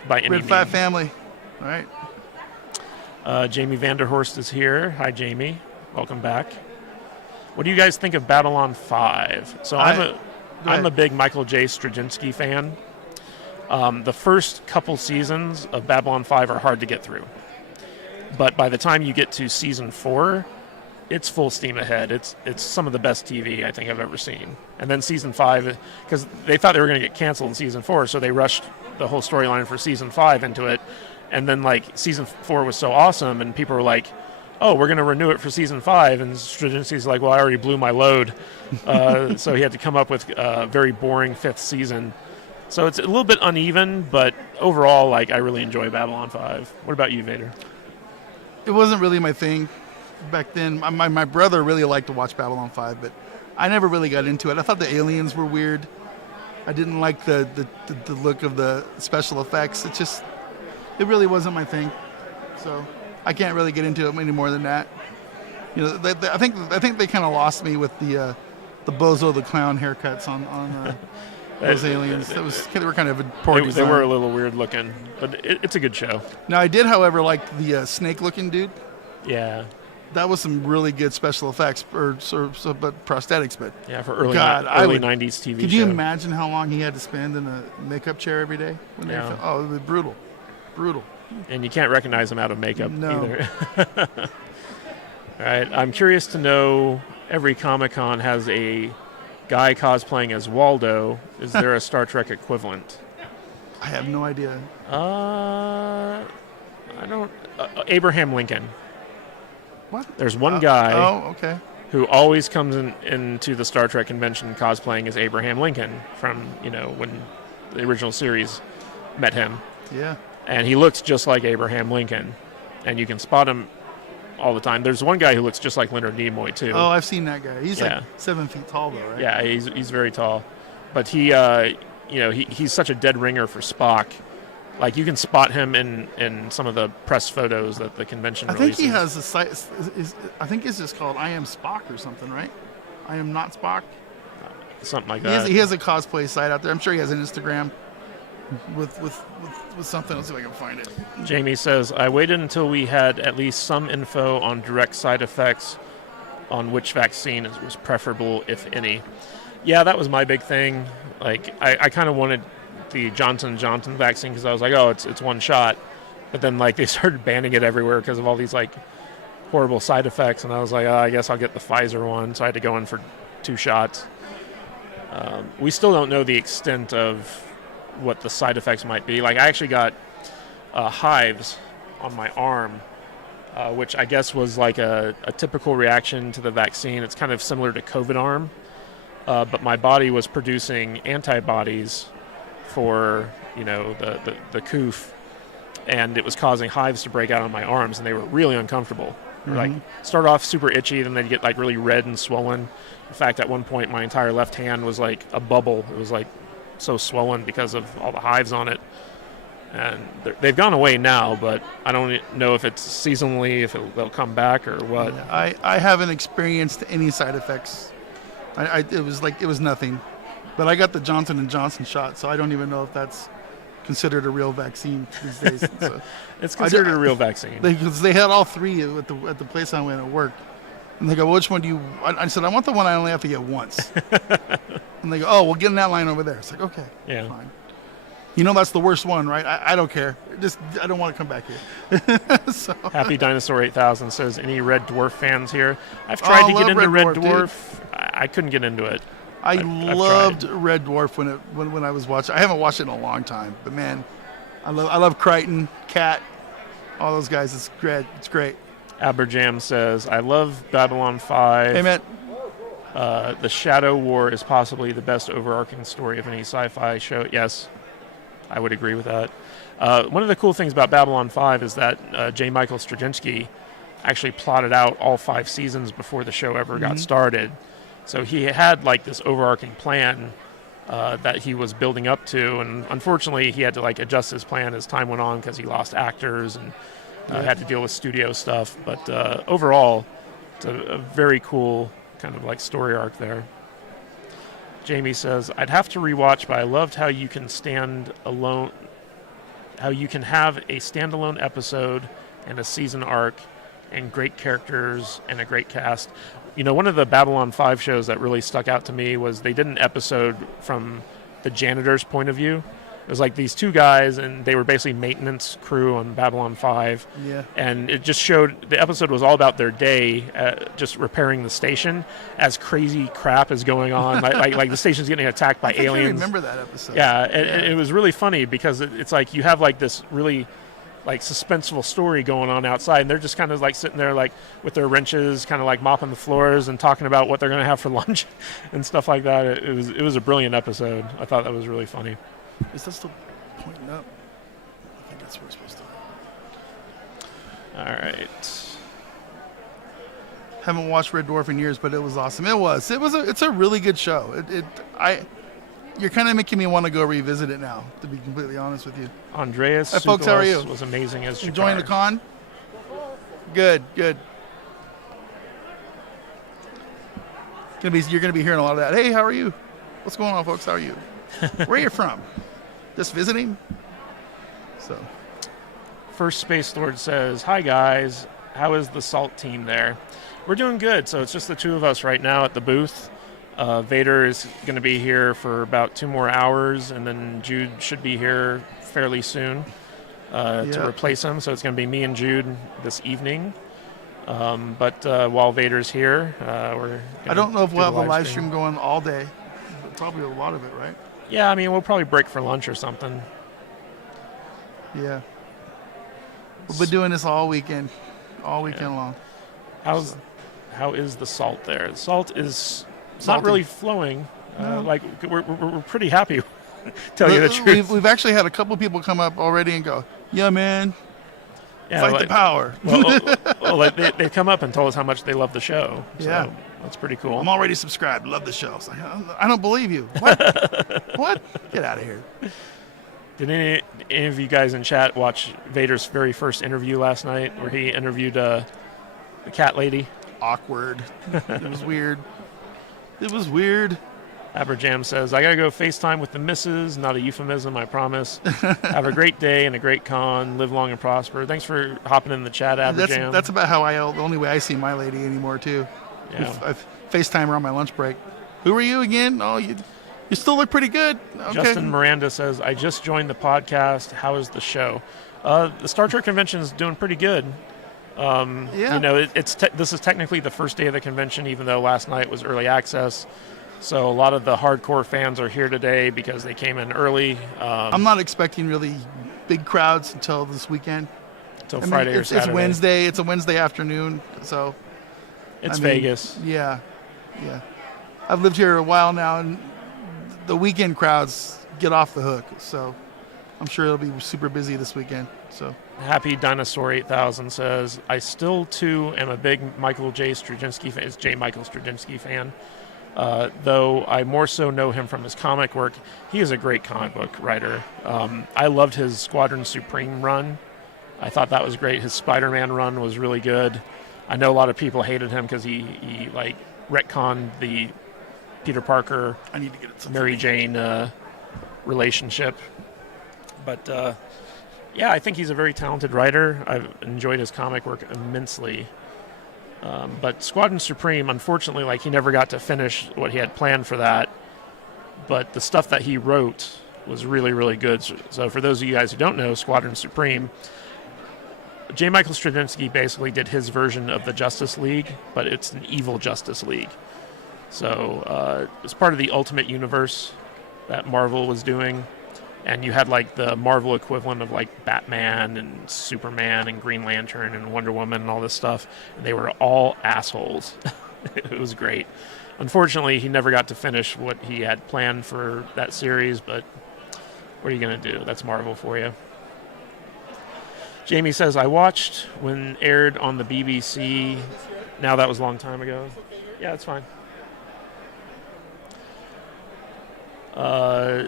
by any means. Red Fat family. All right. Jamie Vanderhorst is here. Hi, Jamie. Welcome back. What do you guys think of Babylon 5? So I'm a big Michael J. Straczynski fan. The first couple seasons of Babylon 5 are hard to get through. But by the time you get to season 4, it's full steam ahead. It's some of the best TV I think I've ever seen. And then season 5, because they thought they were going to get canceled in season 4, so they rushed the whole storyline for season 5 into it. And then season 4 was so awesome, and people were like, oh, we're going to renew it for season 5. And Straczynski's like, well, I already blew my load. So he had to come up with a very boring 5th season. So it's a little bit uneven, but overall, I really enjoy Babylon 5. What about you, Vader? It wasn't really my thing back then. My brother really liked to watch Babylon 5, but I never really got into it. I thought the aliens were weird. I didn't like the look of the special effects. It really wasn't my thing. So I can't really get into it any more than that. I think they kind of lost me with the Bozo the Clown haircuts on those aliens. They were kind of a poor design. They were a little weird looking, but it's a good show. Now, I did, however, like the snake-looking dude. Yeah. That was some really good special effects, but prosthetics. But yeah, for early 90s TV show. Could you imagine how long he had to spend in a makeup chair every day? Oh, it was brutal. And you can't recognize him out of makeup either. All right, I'm curious to know, every Comic-Con has a guy cosplaying as Waldo. Is there a Star Trek equivalent? I have no idea. I don't... Abraham Lincoln. What? There's one guy okay. who always comes into the Star Trek convention cosplaying as Abraham Lincoln from, when the original series met him. Yeah. And he looks just like Abraham Lincoln. And you can spot him all the time. There's one guy who looks just like Leonard Nimoy too. Oh, I've seen that guy. He's Yeah. like 7 feet tall, though, right? Yeah, he's very tall, but he's such a dead ringer for Spock. Like you can spot him in some of the press photos that the convention I releases. think he has a site. I think it's just called "I Am Spock" or something, right? I am not Spock. something like He has, that. he has a cosplay site out there. I'm sure he has an Instagram with something. Let's see if I can find it. Jamie says, I waited until we had at least some info on direct side effects on which vaccine was preferable, if any. Yeah, that was my big thing. Like, I kind of wanted the Johnson & Johnson vaccine because I was like, oh, it's one shot. But then, like, they started banning it everywhere because of all these, like, horrible side effects. And I was like, oh, I guess I'll get the Pfizer one. So I had to go in for 2 shots. We still don't know the extent of what the side effects might be. Like, I actually got hives on my arm, which I guess was like a typical reaction to the vaccine. It's kind of similar to COVID arm, but my body was producing antibodies for, the coof, and it was causing hives to break out on my arms, and they were really uncomfortable. Mm-hmm. Like, start off super itchy, then they'd get like really red and swollen. In fact, at one point, my entire left hand was like a bubble. It was like so swollen because of all the hives on it. And they've gone away now, but I don't know if it's seasonally, if they'll come back or what. Yeah, I haven't experienced any side effects. It was nothing, but I got the Johnson & Johnson shot, so I don't even know if that's considered a real vaccine these days. So It's considered a real vaccine. because they had all 3 at the place I went at work, and they go, "Which one do you?" I said, "I want the one I only have to get once." And they go, "Oh, well, get in that line over there." It's like, okay, Yeah. fine. That's the worst one, right? I don't care. I don't want to come back here. So, Happy Dinosaur 8000 says, any Red Dwarf fans here? I've tried to love get into Red Red Dwarf. Dwarf, I couldn't get into it. I've I've loved tried. Red Dwarf when I was watching. I haven't watched it in a long time, but man, I love Crichton, Cat, all those guys. It's great. It's great. Aberjam says, I love Babylon 5. Hey, Matt. The Shadow War is possibly the best overarching story of any sci-fi show. Yes, I would agree with that. One of the cool things about Babylon 5 is that J. Michael Straczynski actually plotted out all 5 seasons before the show ever got started. So he had like this overarching plan that he was building up to, and unfortunately he had to like adjust his plan as time went on because he lost actors and had to deal with studio stuff. But overall, it's a very cool kind of like story arc there. Jamie says, I'd have to rewatch, but I loved how you can have a standalone episode and a season arc and great characters and a great cast. One of the Babylon 5 shows that really stuck out to me was they did an episode from the janitor's point of view. It was like these 2 guys, and they were basically maintenance crew on Babylon 5. Yeah. And it just showed, the episode was all about their day, just repairing the station as crazy crap is going on. like the station's getting attacked by I think aliens. I remember that episode. Yeah, and it was really funny because it's like you have like this really like suspenseful story going on outside, and they're just kind of like sitting there like with their wrenches, kind of like mopping the floors and talking about what they're going to have for lunch and stuff like that. It was a brilliant episode. I thought that was really funny. Is that still pointing up? I think that's where we're supposed to. All right. Haven't watched Red Dwarf in years, but it was awesome. It's a really good show. You're kind of making me want to go revisit it now, to be completely honest with you. Andreas Hi, folks, how are Tsoukalos you? was amazing as Enjoying the Shakar. con? Good. You're gonna be hearing a lot of that. Hey, how are you? What's going on, folks? How are you? Where are you from? Just visiting? So, First Space Lord says, hi guys, how is the SALT team there? We're doing good. So it's just the 2 of us right now at the booth. Vader is going to be here for about 2 more hours, and then Jude should be here fairly soon to replace him. So it's going to be me and Jude this evening. But while Vader's here, we're I don't know if we'll have a live stream stream going all day. But probably a lot of it, right? Yeah, I mean, we'll probably break for lunch or something. Yeah. We've been doing this all weekend long. How is the salt there? The salt is Salty. not really flowing. No. Like we're pretty happy. Tell you the truth. We've actually had a couple people come up already and go, "Yeah, man, Yeah, Fight like- the power. well, they've come up and told us how much they love the show. So Yeah. that's pretty cool. I'm already subscribed. Love the show. It's like, I don't believe you. What? What? Get out of here. Did any of you guys in chat watch Vader's very first interview last night, where he interviewed the cat lady? Awkward. It was weird. It was weird. Aberjam says, I gotta go FaceTime with the missus. Not a euphemism, I promise. Have a great day and a great con. Live long and prosper. Thanks for hopping in the chat, Aberjam. That's about how the only way I see my lady anymore too. Yeah. I FaceTime her on my lunch break. Who are you again? Oh, you still look pretty good. Okay. Justin Miranda says, I just joined the podcast. How is the show? The Star Trek convention is doing pretty good. Yeah. You know, this is technically the first day of the convention, even though last night was early access. So a lot of the hardcore fans are here today because they came in early. I'm not expecting really big crowds until this weekend. Until Friday or Saturday. It's Wednesday. It's a Wednesday afternoon, so It's I mean, Vegas. Yeah. I've lived here a while now, and the weekend crowds get off the hook. So I'm sure it'll be super busy this weekend. So Happy Dinosaur 8000 says, I still too am a big Michael J. Straczynski fan. It's J. Michael Straczynski fan. Though I more so know him from his comic work. He is a great comic book writer. I loved his Squadron Supreme run. I thought that was great. His Spider-Man run was really good. I know a lot of people hated him because he like retconned the Peter Parker, I need to get it. Mary Jane relationship. But yeah, I think he's a very talented writer. I've enjoyed his comic work immensely. But Squadron Supreme, unfortunately, like he never got to finish what he had planned for that. But the stuff that he wrote was really, really good. So for those of you guys who don't know, Squadron Supreme, J. Michael Straczynski basically did his version of the Justice League, but it's an evil Justice League. So it's part of the Ultimate Universe that Marvel was doing. And you had like the Marvel equivalent of like Batman and Superman and Green Lantern and Wonder Woman and all this stuff. And they were all assholes. It was great. Unfortunately, he never got to finish what he had planned for that series, but what are you going to do? That's Marvel for you. Jamie says, I watched when aired on the BBC. Now that was a long time ago. Yeah, that's fine.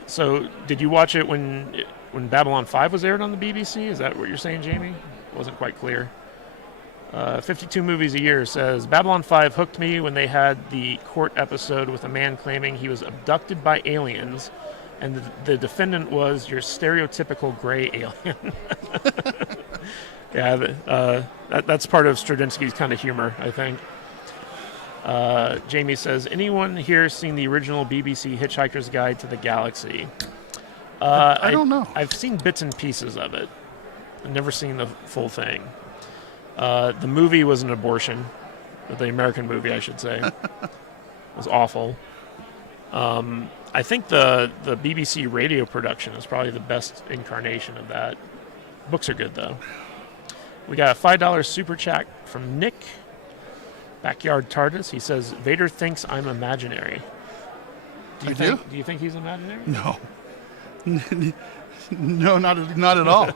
So did you watch it when Babylon 5 was aired on the BBC? Is that what you're saying, Jamie? Wasn't quite clear. 52 movies a year says, Babylon 5 hooked me when they had the court episode with a man claiming he was abducted by aliens, and the defendant was your stereotypical gray alien. Yeah, that's part of Straczynski's kind of humor, I think. Jamie says, anyone here seen the original BBC Hitchhiker's Guide to the Galaxy? I don't know. I've seen bits and pieces of it. I've never seen the full thing. The movie was an abortion. The American movie, I should say. It was awful. I think the BBC radio production is probably the best incarnation of that. Books are good, though. We got a $5 super chat from Nick. Backyard TARDIS. He says, Vader thinks I'm imaginary. Do you think he's imaginary? No. No, not at all.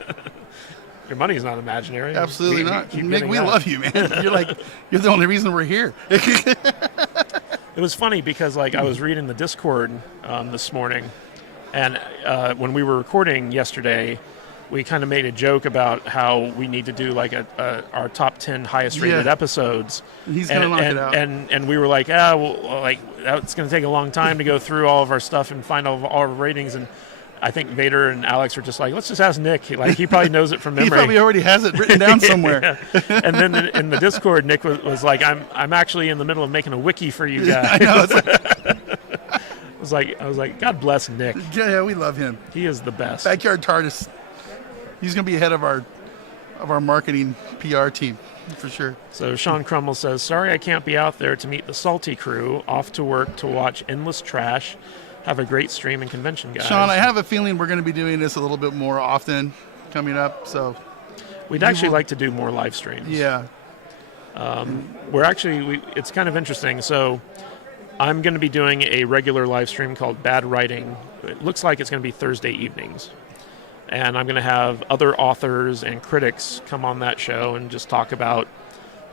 Your money's not imaginary. Absolutely not. Keep Nick, getting we that. love you, man. You're the only reason we're here. It was funny because I was reading the Discord this morning, and when we were recording yesterday, we kind of made a joke about how we need to do our top 10 highest rated episodes. He's gonna knock it out. And we were like, it's going to take a long time to go through all of our stuff and find all of our ratings. And I think Vader and Alex were just like, let's just ask Nick. He probably knows it from memory. He probably already has it written down somewhere. Yeah. And then in the Discord, Nick was like, I'm actually in the middle of making a wiki for you guys. I know. I was like, God bless Nick. Yeah, we love him. He is the best. Backyard TARDIS. He's going to be ahead of our marketing PR team, for sure. So Sean Crummell says, sorry I can't be out there to meet the Salty crew. Off to work to watch endless trash. Have a great stream and convention, guys. Sean, I have a feeling we're going to be doing this a little bit more often coming up. So we'd actually like to do more live streams. Yeah. It's kind of interesting. So I'm going to be doing a regular live stream called Bad Writing. It looks like it's going to be Thursday evenings. And I'm going to have other authors and critics come on that show and just talk about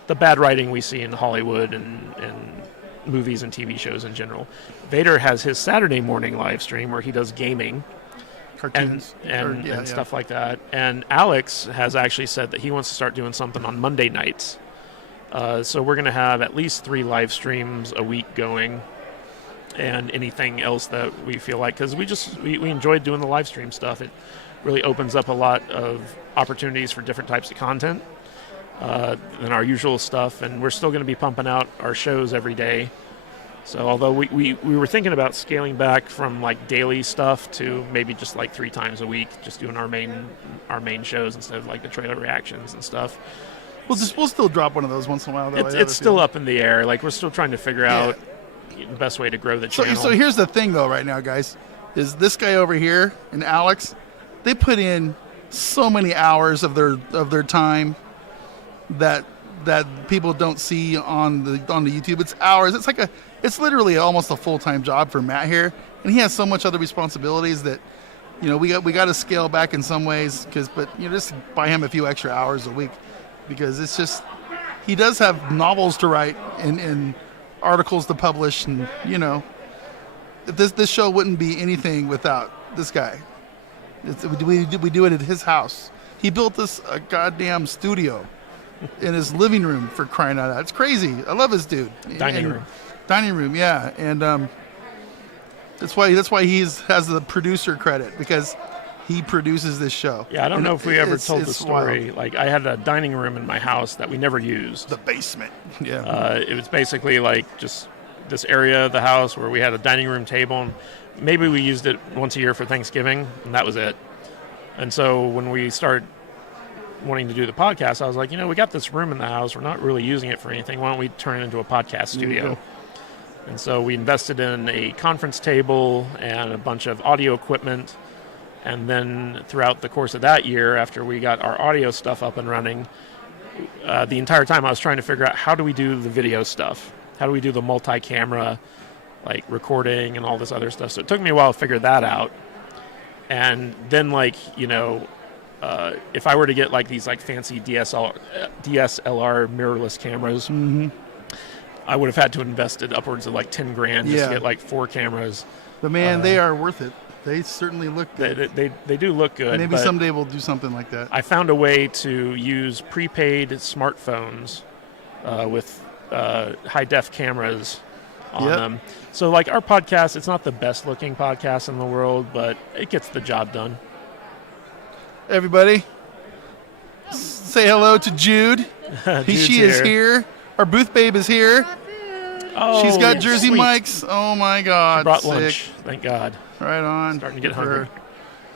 the bad writing we see in Hollywood and movies and TV shows in general. Vader has his Saturday morning live stream where he does gaming Cartoons and stuff like that. And Alex has actually said that he wants to start doing something on Monday nights. So we're going to have at least 3 live streams a week going, and anything else that we feel like, because we enjoyed doing the live stream stuff. It really opens up a lot of opportunities for different types of content than our usual stuff, and we're still going to be pumping out our shows every day. So although we were thinking about scaling back from like daily stuff to maybe just like 3 times a week, just doing our main shows instead of like the trailer reactions and stuff. We'll still drop one of those once in a while, though. It's still up in the air. Like, we're still trying to figure out the best way to grow the channel. So here's the thing, though, right now, guys, is this guy over here and Alex, they put in so many hours of their time that people don't see on the YouTube. It's hours. It's literally almost a full-time job for Matt here, and he has so much other responsibilities that, you know, we got to scale back in some ways, but you know, just buy him a few extra hours a week, because it's just, he does have novels to write and articles to publish, and you know, this show wouldn't be anything without this guy. We do it at his house. He built us a goddamn studio in his living room, for crying out loud. It's crazy. I love this dude. Dining room, yeah. And that's why he has the producer credit, because he produces this show. Yeah, I don't know if we ever told the it's story. wild. Like, I had a dining room in my house that we never used. The basement. Yeah. It was basically like just this area of the house where we had a dining room table, and maybe we used it once a year for Thanksgiving, and that was it. And so when we started wanting to do the podcast, I was like, you know, we got this room in the house. We're not really using it for anything. Why don't we turn it into a podcast studio? And so we invested in a conference table and a bunch of audio equipment. And then throughout the course of that year, after we got our audio stuff up and running, the entire time I was trying to figure out, how do we do the video stuff? How do we do the multi-camera, like, recording and all this other stuff? So it took me a while to figure that out. And then, like, you know, if I were to get like these like fancy DSLR mirrorless cameras, I would have had to invested upwards of like $10,000 just to get like 4 cameras. But man, they are worth it. They certainly look good. They do look good. Maybe someday we'll do something like that. I found a way to use prepaid smartphones with high-def cameras on them. So like our podcast, it's not the best-looking podcast in the world, but it gets the job done. Everybody, say hello to Jude. She is here. Our booth babe is here. Oh, she's got Jersey sweet. mics. Oh my God! She brought sick. lunch. Thank God. Right on. Starting to get Good for hungry. her.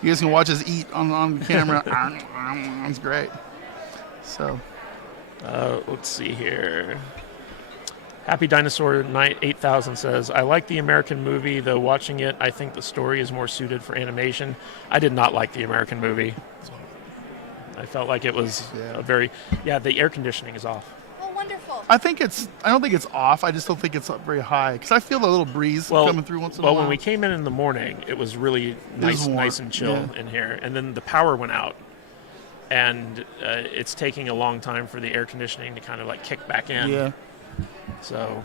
You guys can watch us eat on camera. It's great. So, let's see here. Happy Dinosaur 8000 says, I like the American movie, though watching it, I think the story is more suited for animation. I did not like the American movie. I felt like it was the air conditioning is off. Oh, wonderful. I don't think it's off. I just don't think it's up very high, because I feel a little breeze coming through once in a while. Well, when we came in the morning, it was really nice and chill in here. And then the power went out. And it's taking a long time for the air conditioning to kind of like kick back in. Yeah. So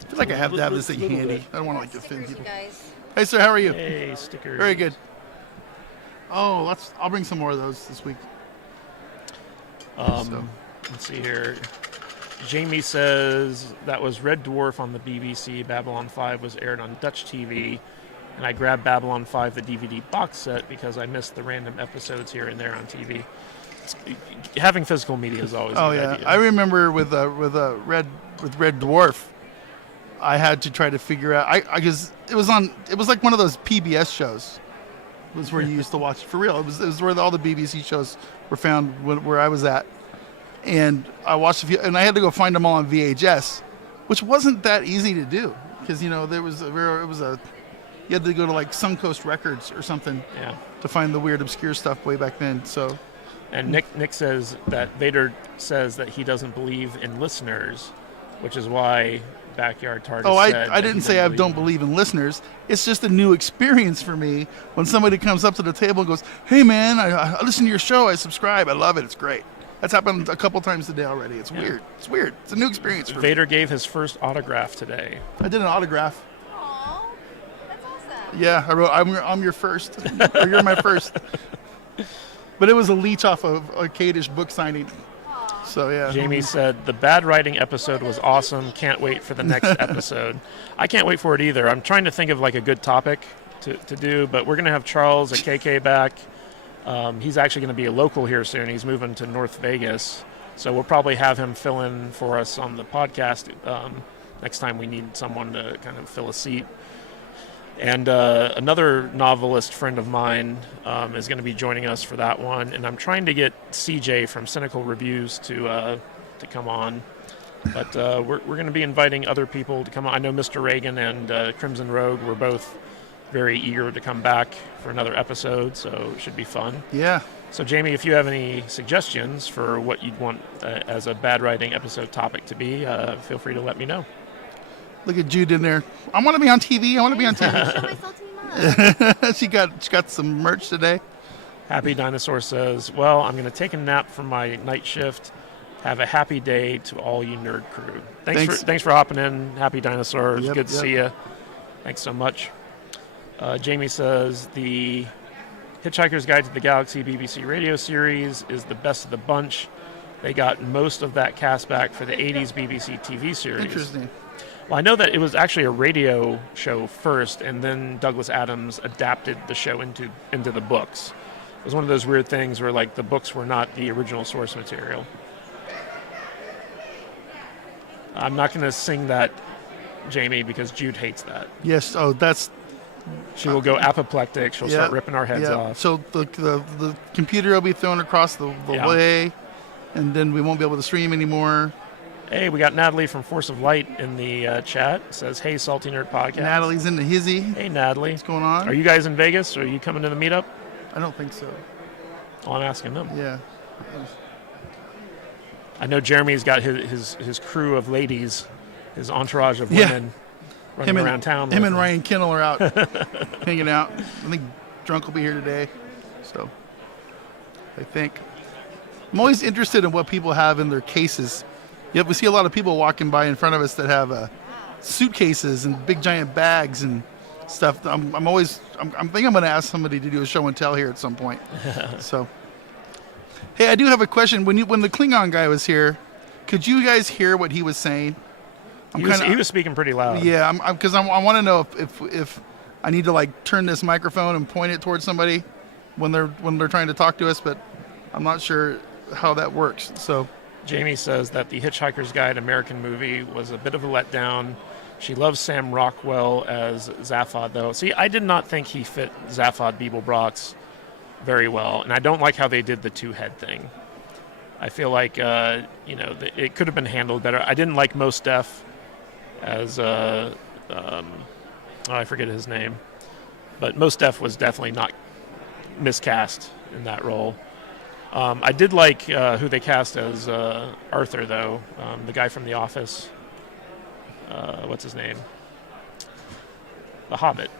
I feel like I have to have this thing handy. I don't want to like offend people. Guys. Hey, sir, how are you? Hey, stickers. Very good. Oh, I'll bring some more of those this week. Let's see here. Jamie says that was Red Dwarf on the BBC. Babylon 5 was aired on Dutch TV. And I grabbed Babylon 5, the DVD box set, because I missed the random episodes here and there on TV. Having physical media is always a good idea. I remember with Red Dwarf, I had to try to figure out because it was like one of those PBS shows. It was where you used to watch for real. It was where all the BBC shows were found where I was at, and I watched a few, and I had to go find them all on VHS, which wasn't that easy to do, because you know you had to go to like Suncoast Records or something to find the weird obscure stuff way back then. So. And Nick says that Vader says that he doesn't believe in listeners, which is why backyard TARDIS Oh, said I that didn't he say I don't believe in listeners. It's just a new experience for me when somebody comes up to the table and goes, "Hey, man, I listen to your show. I subscribe. I love it. It's great." That's happened a couple times today already. It's weird. It's weird. It's a new experience for me. Vader gave his first autograph today. I did an autograph. Aw, that's awesome. Yeah, I wrote, I'm your first. Or you're my first. But it was a leech off of a Kadish book signing. So, yeah. Jamie said, the bad writing episode was awesome. Can't wait for the next episode. I can't wait for it either. I'm trying to think of like a good topic to do, but we're going to have Charles at KK back. He's actually going to be a local here soon. He's moving to North Vegas. So we'll probably have him fill in for us on the podcast next time we need someone to kind of fill a seat. And another novelist friend of mine is going to be joining us for that one. And I'm trying to get CJ from Cynical Reviews to come on. But we're going to be inviting other people to come on. I know Mr. Reagan and Crimson Rogue were both very eager to come back for another episode, so it should be fun. Yeah. So, Jamie, if you have any suggestions for what you'd want as a bad writing episode topic to be, feel free to let me know. Look at Jude in there. I want to be on TV. I want to be on TV. Show my salty mug. she got some merch today. Happy Dinosaur says, well, I'm going to take a nap from my night shift. Have a happy day to all you nerd crew. Thanks for hopping in. Happy Dinosaur. It was good to see you. Thanks so much. Jamie says, the Hitchhiker's Guide to the Galaxy BBC radio series is the best of the bunch. They got most of that cast back for the 80s BBC TV series. Interesting. Well, I know that it was actually a radio show first, and then Douglas Adams adapted the show into the books. It was one of those weird things where, like, the books were not the original source material. I'm not going to sing that, Jamie, because Jude hates that. Yes. Oh, that's. She will go apoplectic. She'll start ripping our heads off. So the computer will be thrown across the way, and then we won't be able to stream anymore. Hey, we got Natalie from Force of Light in the chat. Says, hey, Salty Nerd Podcast. Natalie's in the hizzy. Hey, Natalie. What's going on? Are you guys in Vegas? Are you coming to the meetup? I don't think so. Oh, I'm asking them. Yeah. I know Jeremy's got his crew of ladies, his entourage of women running around town. Him and Ryan Kennel are out hanging out. I think Drunk will be here today. So, I think. I'm always interested in what people have in their cases. Yep, we see a lot of people walking by in front of us that have suitcases and big giant bags and stuff. I'm thinking I'm going to ask somebody to do a show and tell here at some point. So, hey, I do have a question. When the Klingon guy was here, could you guys hear what he was saying? He was speaking pretty loud. Yeah, because I want to know if I need to like turn this microphone and point it towards somebody when they're trying to talk to us, but I'm not sure how that works. So. Jamie says that the Hitchhiker's Guide American movie was a bit of a letdown. She loves Sam Rockwell as Zaphod, though. See, I did not think he fit Zaphod Beeblebrox very well, and I don't like how they did the two-head thing. I feel like, it could have been handled better. I didn't like Mos Def as, I forget his name. But Mos Def was definitely not miscast in that role. I did like who they cast as Arthur, though. The guy from The Office. What's his name? The Hobbit.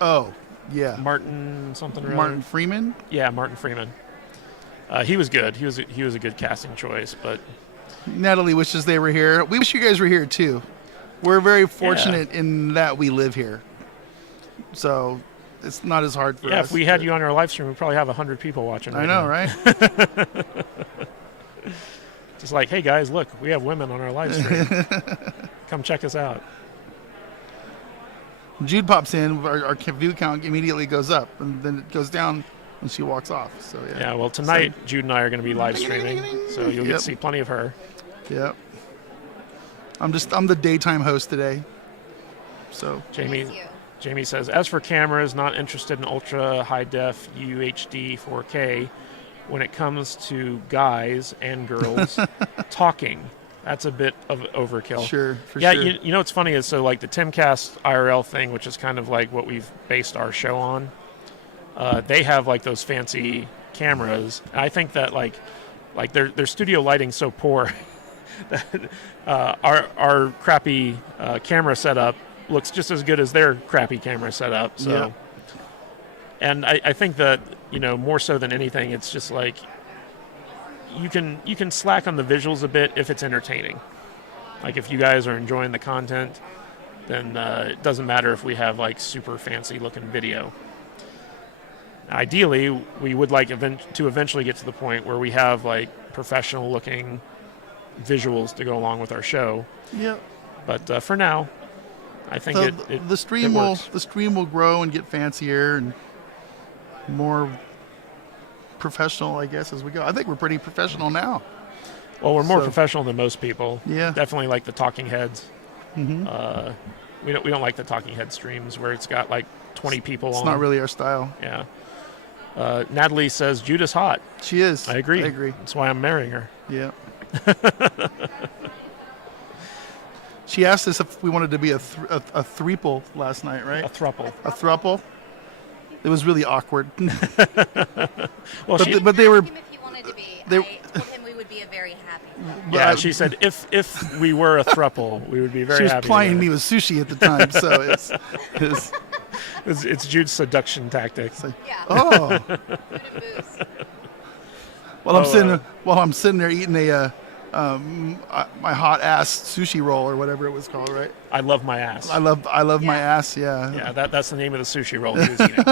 Oh, yeah. Martin something or Martin other. Freeman? Yeah, Martin Freeman. He was good. He was a good casting choice, but Natalie wishes they were here. We wish you guys were here, too. We're very fortunate in that we live here. So it's not as hard for us. Yeah, if we had you on our live stream, we'd probably have 100 people watching. I know, right? Just like, hey, guys, look, we have women on our live stream. Come check us out. Jude pops in, our view count immediately goes up, and then it goes down when she walks off. So yeah. Well, tonight Jude and I are going to be live streaming, so you'll get to see plenty of her. Yep. I'm the daytime host today. So Jamie says, as for cameras, not interested in ultra high def UHD 4K. When it comes to guys and girls talking, that's a bit of overkill. Sure. Yeah, you know what's funny is, so like the Timcast IRL thing, which is kind of like what we've based our show on, they have like those fancy cameras. And I think that like their studio lighting's so poor our crappy camera setup looks just as good as their crappy camera setup. So, Yeah. and I think that more so than anything, it's just like you can slack on the visuals a bit if it's entertaining. Like if you guys are enjoying the content, then it doesn't matter if we have like super fancy looking video. Ideally, we would like to eventually get to the point where we have like professional looking visuals to go along with our show. Yeah. But for now, I think The stream it will grow and get fancier and more professional, I guess, as we go. I think we're pretty professional now. Well, we're more So- professional than most people. Yeah. Definitely like the talking heads. Mm-hmm. We don't like the talking head streams where it's got like 20 people It's on. not really our style. Yeah. Natalie says Judah's hot. She is. I agree. I agree. That's why I'm marrying her. Yeah. She asked us if we wanted to be a threeple last night, right? A thruple. A thruple. It was really awkward. Well, but they were. Him if he wanted to be. they- I told him we would be a very happy couple. yeah, she said if we were a thruple, we would be very She was happy. plying with me it. with sushi at the time, so it's It's Jude's seduction tactic. like, Yeah. oh. Food and booze. While I'm sitting there eating my hot ass sushi roll or whatever it was called, right? I love my ass. I love my ass, yeah. Yeah, that's the name of the sushi roll he was eating.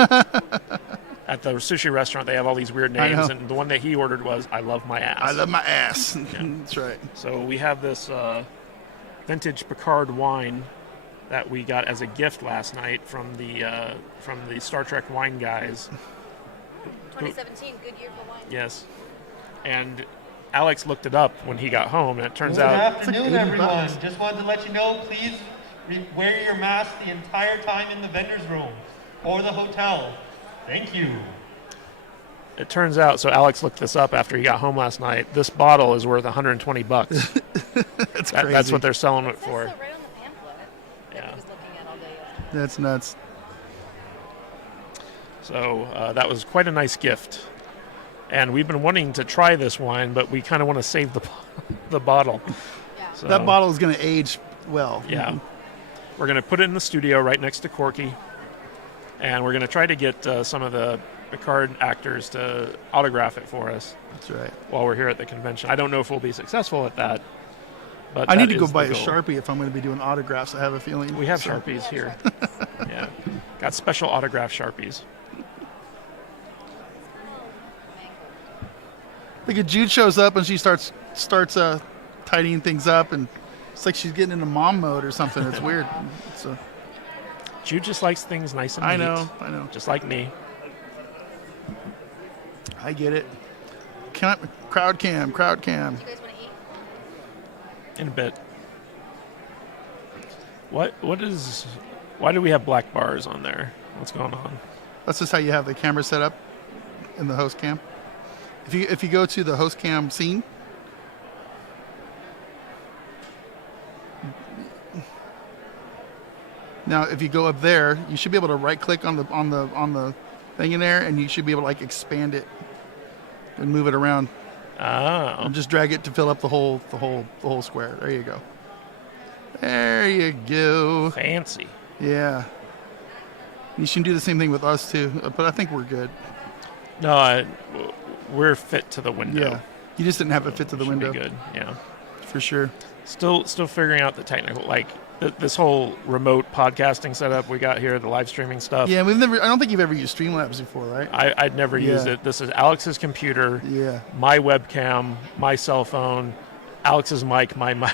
At the sushi restaurant, they have all these weird I names, know. and the one that he ordered was "I love my ass." I love my ass. That's right. So we have this vintage Picard wine that we got as a gift last night from the Star Trek wine guys. 2017, good year for wine. Yes, and Alex looked it up when he got home, and it turns Good out afternoon, $80. everyone. Just wanted to let you know, please wear your mask the entire time in the vendor's room or the hotel. Thank you. it turns out. So Alex looked this up after he got home last night. This bottle is worth $120. That's crazy. That's what they're selling it It says for. so right on the pamphlet that Yeah. he was looking at all day yesterday. That's nuts. So that was quite a nice gift. And we've been wanting to try this wine, but we kind of want to save the bottle. Yeah. So, That bottle is going to age well. Yeah. We're going to put it in the studio right next to Corky. And we're going to try to get some of the Picard actors to autograph it for us That's right. while we're here at the convention. I don't know if we'll be successful at that. But I that need to go is buy the a goal. Sharpie if I'm going to be doing autographs. I have a feeling. We have So- Sharpies here. Yeah. Got special autograph Sharpies. Like if Jude shows up and she starts tidying things up, and it's like she's getting into mom mode or something. It's weird. Jude just likes things nice and I neat. know. Just like me. I get it. Crowd cam. You guys want to eat? In a bit. Why do we have black bars on there? What's going on? That's just how you have the camera set up in the host cam. If you go to the host cam scene, now if you go up there, you should be able to right click on the thing in there, and you should be able to like expand it and move it around, Oh. and just drag it to fill up the whole square. There you go. There you go. Fancy. Yeah. You should do the same thing with us too, but I think we're good. No, we're fit to the window. Yeah. You just didn't have it fit to the Should be window good. Yeah. for sure. Still figuring out the technical, like this whole remote podcasting setup we got here, the live streaming stuff. Yeah, I don't think you've ever used Streamlabs before, right? I'd never used Yeah. it. This is Alex's computer, Yeah. my webcam, my cell phone, Alex's mic, my mic.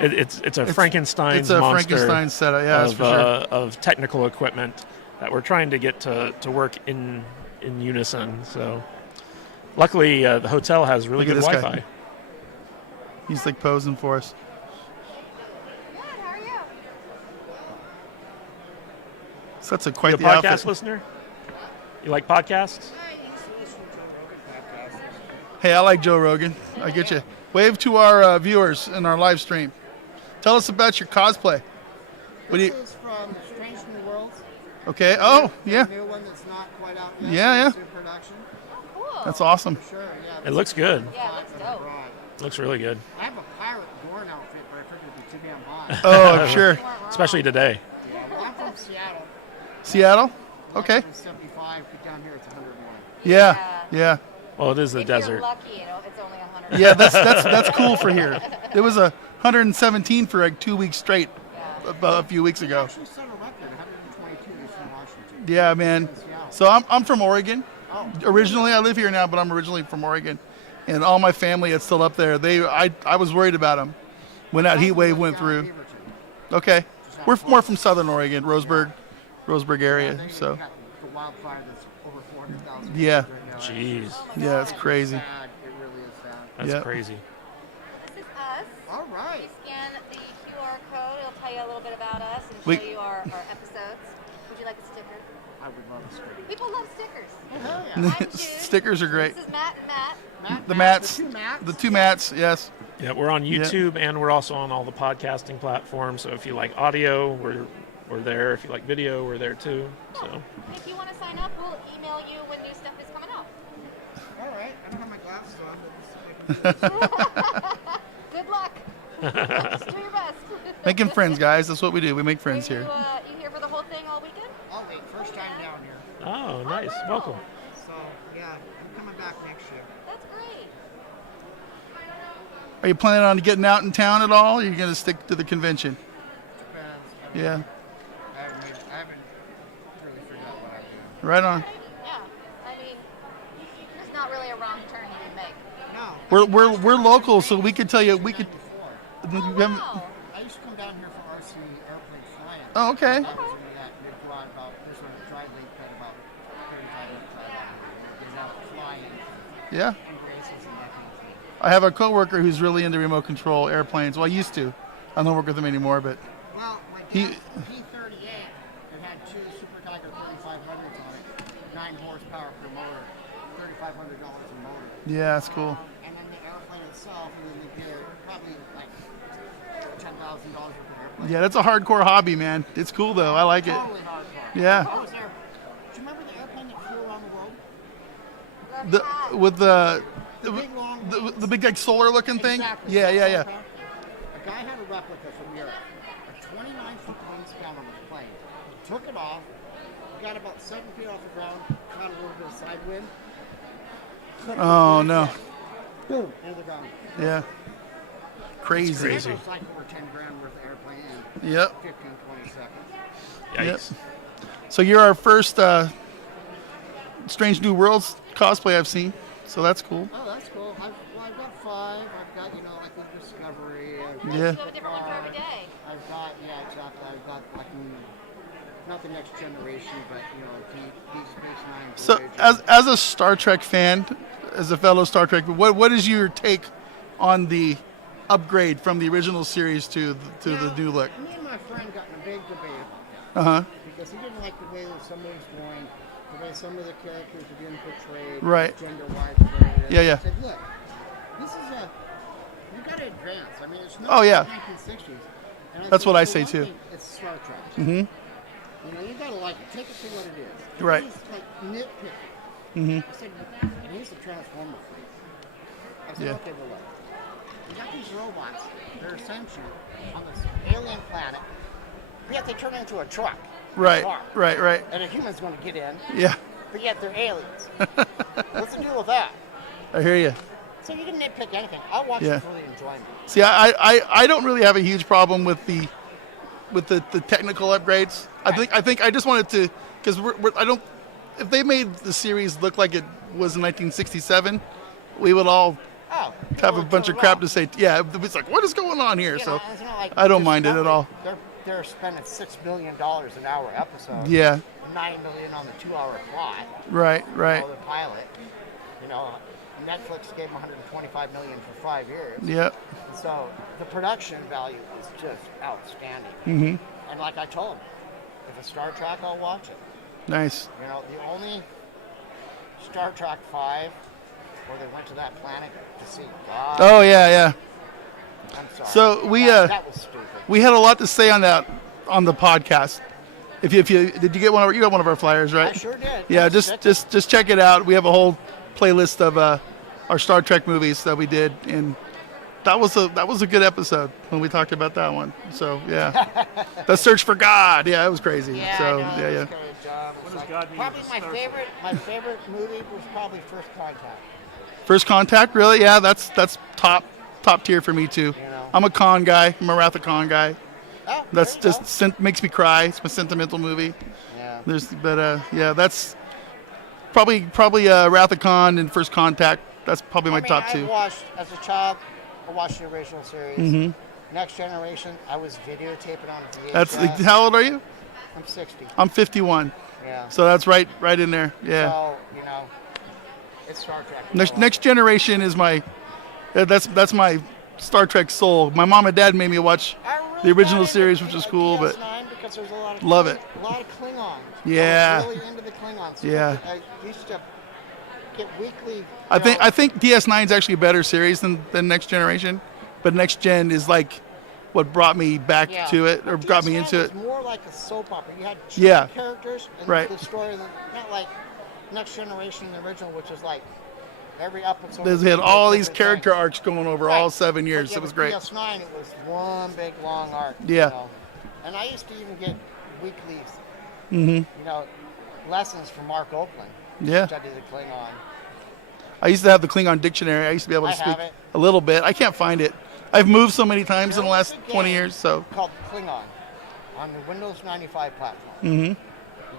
It's a Frankenstein's It's a monster Frankenstein setup. Yeah, that's of, for sure. of technical equipment that we're trying to get to work in unison. So luckily, the hotel has really Look at good this guy. Wi-Fi. He's like posing for us. Good, how are you? So that's You quite a the podcast outfit. listener? You like podcasts? Hey, I like Joe Rogan. I get you. Wave to our viewers in our live stream. Tell us about your cosplay. What do you? This is from Strange New Worlds. Okay. Oh, yeah. The new one that's not quite out yet. Yeah, It's in production. Cool. That's awesome. Sure, yeah. It looks good. Yeah, it looks dope. Looks really good. I have a pirate too damn hot. Oh, I'm sure. Especially today. Yeah, well, I'm from Seattle. Seattle? Okay. It's 75, but down here it's 101. Yeah. Well, it is the If desert. you're lucky, it's only 100. Yeah, that's cool for here. It was 117 for like 2 weeks straight a few weeks They ago. actually set a record, 122 is from Washington. Yeah, man. So I'm from Oregon. Originally, I live here now, but I'm originally from Oregon, and all my family is still up there. I was worried about them when that heat wave went through. Okay, we're more from Southern Oregon, Roseburg area. So The wildfire that's over 400,000. yeah, right now. Jeez, yeah, it's crazy. Sad. It really is sad. that's Yep. crazy. This is us. All right. You scan the QR code. It'll tell you a little bit about us and We- show you our episodes. Would you like a sticker? I would love a sticker. People love stickers. Oh, hell yeah. I'm Jude. Stickers are great. This is Matt and Matt. The mats, The two mats. the two mats, yes. Yeah, we're on YouTube and we're also on all the podcasting platforms. So if you like audio, we're there. If you like video, we're there too. So If you want to sign up, we'll email you when new stuff is coming out. All right. I don't have my glasses on, but Good luck. Just do your best. Making friends, guys. That's what we do. We make friends Are you, here. You here for the whole thing all weekend? I'll wait. First time down here. oh, nice, welcome. So, yeah, I'm coming back next year. That's great. Are you planning on getting out in town at all? Or are you going to stick to the convention? Depends. Yeah, I haven't really figured out what I'm doing. right on. Yeah. I mean, there's not really a wrong turn you can make. No. We're local, so we could tell you we could. Before. You haven't- Wow. I used to come down here for RC airplane flying. Oh, okay. I was into that. We'd go out about, there's a dry lake at about 35 minutes out of Get out flying, Yeah. do races and that kind of thing. I have a coworker who's really into remote control airplanes. Well, I used to. I don't work with him anymore, but Well, my He- P-38, it had two Super Tiger 3500s on it, 9 horsepower per motor, $3,500 a motor. yeah, that's cool. And then the airplane itself, and then the gear, probably like $10,000 worth of airplane. Yeah, that's a hardcore hobby, man. It's cool though. I like it. Totally hardcore. Yeah. I was there. Do you remember the airplane that flew around the world? The with the The big long wings. the big like solar looking thing. Exactly. Yeah. A guy had a replica from Europe, a 29-foot wingspan on his plane. He took it off, got about 7 feet off the ground, caught a little bit of side wind. Oh no. Boom, into the ground. Yeah. Crazy. crazy. It was like over 10 grand worth of airplane in Yep. 15, 20 seconds. Yikes. So you're our first Strange New Worlds cosplay I've seen. So that's cool. Oh, that's cool. I've got 5. I've got, like the Discovery. I've got Yeah. You have a different one for every day. I've got, yeah, exactly. I've got like not the next generation, but Deep Space Nine. So Voyager. as a Star Trek fan, as a fellow Star Trek, what is your take on the upgrade from the original series to the new look? Me and my friend got in a big debate Uh huh. because he didn't like the way that somebody was going, the way some of the characters were being portrayed, Right. gender-wise. Yeah. I said, look, this is you got to advance. I mean, it's not Oh, yeah. the 1960s. And That's said, what I for say, one too. thing, it's Star Trek. Mhm. You got to like it. Take it for what it is. Right. It's like nitpicking. Mhm. I said, and he's a transformer freak. I said, Yeah. okay, well, look. You got these robots. They're sentient on this alien planet. But yet they turn into a truck. Right. Car. Right. And a human's going to get in. Yeah. But yet they're aliens. What's the deal with that? I hear you. So you can nitpick anything. I'll watch Yeah. it for the enjoyment. See, I don't really have a huge problem with the technical upgrades. I think I just wanted to, because I don't. If they made the series look like it was in 1967, we would all Oh. have a bunch of crap to say. Yeah, it's like, what is going on here? So It's not like I don't mind it at all. They're spending $6 million an hour episode. Yeah. $9 million on the 2-hour plot. Right. The pilot. Netflix gave them $125 million for 5 years. Yep. So the production value is just outstanding. Mhm. And like I told them, if it's Star Trek, I'll watch it. Nice. The only Star Trek 5 where they went to that planet to see God. Oh yeah. I'm sorry. So that was stupid. we had a lot to say on that on the podcast. If you did you get one of you got one of our flyers, right? I sure did. Yeah, That's just check it out. We have a whole playlist of our Star Trek movies that we did, and that was a good episode when we talked about that one. So yeah, the search for God. Yeah, it was crazy. Yeah, So I know, yeah, it yeah. was kind of a job. What It's does like, God mean probably to my Star favorite. My favorite movie was probably First Contact. First Contact, really? Yeah, that's top tier for me too. You know. I'm a con guy. I'm a Wrath of Khan guy. Oh, That's there you just makes me cry. It's my sentimental movie. Yeah. Yeah, that's probably Wrath of Khan and First Contact. That's probably my top two. I watched as a child. I watched the original series. Mm-hmm. Next Generation. I was videotaping on VHS. That's how old are you? I'm 60. I'm 51. Yeah. So that's right in there. Yeah. So it's Star Trek. Next Generation is my that's my Star Trek soul. My mom and dad made me watch the original series, which was cool, but because there's a lot of love it. A lot of Klingons. Yeah. I was really into the Klingons. Yeah. I used to get weekly. I think DS9 is actually a better series than Next Generation, but Next Gen is like what brought me back to it or got me into it. It was more like a soap opera. You had characters and the story, not like Next Generation, the original, which is like every episode. They had all these character arcs going over all 7 years. It was great. DS9, it was one big long arc. Yeah. And I used to even get weekly, Mm-hmm. lessons from Mark Oakland. Yeah. Study the Klingon. I used to have the Klingon dictionary. I used to be able to speak a little bit. I can't find it. I've moved so many times in the last 20 years. So called Klingon on the Windows 95 platform. Mm-hmm. You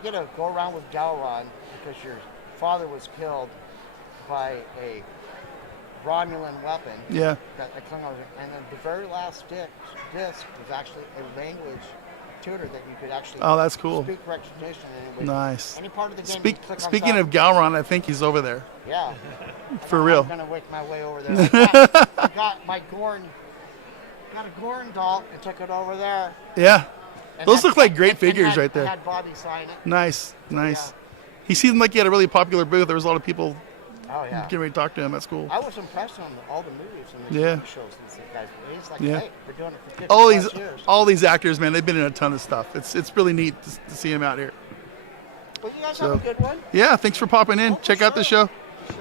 get to go around with Gowron because your father was killed by a Romulan weapon. Yeah. That the Klingon, and then the very last disc was actually a language tutor that you could actually. Oh, that's cool. Speak recognition. And nice. Any part of the game. Speaking of Gowron, I think he's over there. Yeah. For real. I'm gonna make my way over there. I got my Gorn. Got a Gorn doll and took it over there. Yeah. Those look like great figures right there. I had Bobby sign it. Nice. Yeah. He seemed like he had a really popular booth. There was a lot of people getting ready to talk to him. That's cool. I was impressed on all the movies and the TV shows and stuff, guys. He's like, hey, we're doing it for 50 plus years. All these actors, man, they've been in a ton of stuff. It's really neat to see him out here. Well, you guys have a good one. Yeah, thanks for popping in. Check out the show. Sure.